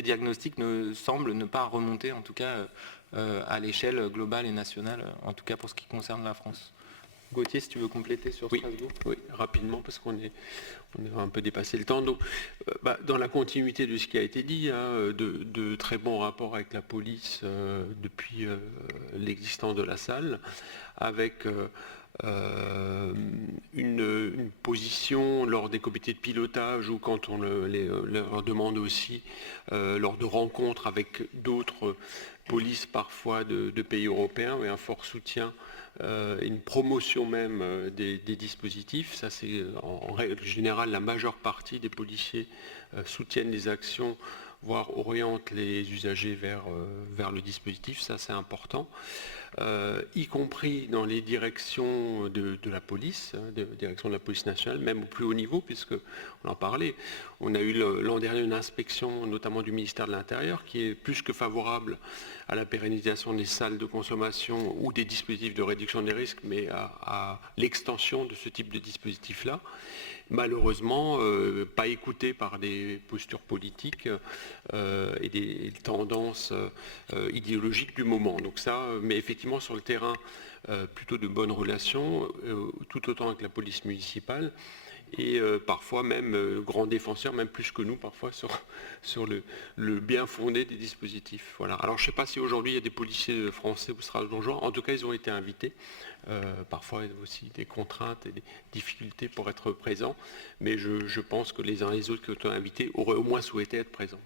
diagnostics semblent ne pas remonter, en tout cas, à l'échelle globale et nationale, en tout cas pour ce qui concerne la France. Gauthier, si tu veux compléter sur Strasbourg. Oui, rapidement, parce qu'on a un peu dépassé le temps. Donc, dans la continuité de ce qui a été dit, de très bons rapports avec la police depuis l'existence de la salle, avec une position lors des comités de pilotage ou quand on leur demande aussi, lors de rencontres avec d'autres polices parfois de pays européens, et un fort soutien, une promotion même des dispositifs. Ça, c'est en règle générale, la majeure partie des policiers soutiennent les actions, voire orientent les usagers vers le dispositif. Ça, c'est important. Y compris dans les directions de la police, direction de la police nationale, même au plus haut niveau, puisqu'on en parlait. On a eu l'an dernier une inspection, notamment du ministère de l'Intérieur, qui est plus que favorable à la pérennisation des salles de consommation ou des dispositifs de réduction des risques, mais à l'extension de ce type de dispositif-là. Malheureusement, pas écouté par des postures politiques et des tendances idéologiques du moment. Donc ça, mais effectivement sur le terrain, plutôt de bonnes relations, tout autant avec la police municipale, et parfois même grands défenseurs, même plus que nous parfois, sur le bien fondé des dispositifs. Voilà. Alors je ne sais pas si aujourd'hui il y a des policiers français ou strasbourgeois, en tout cas ils ont été invités. Parfois il y a aussi des contraintes et des difficultés pour être présents, mais je pense que les uns et les autres qui ont été invités auraient au moins souhaité être présents.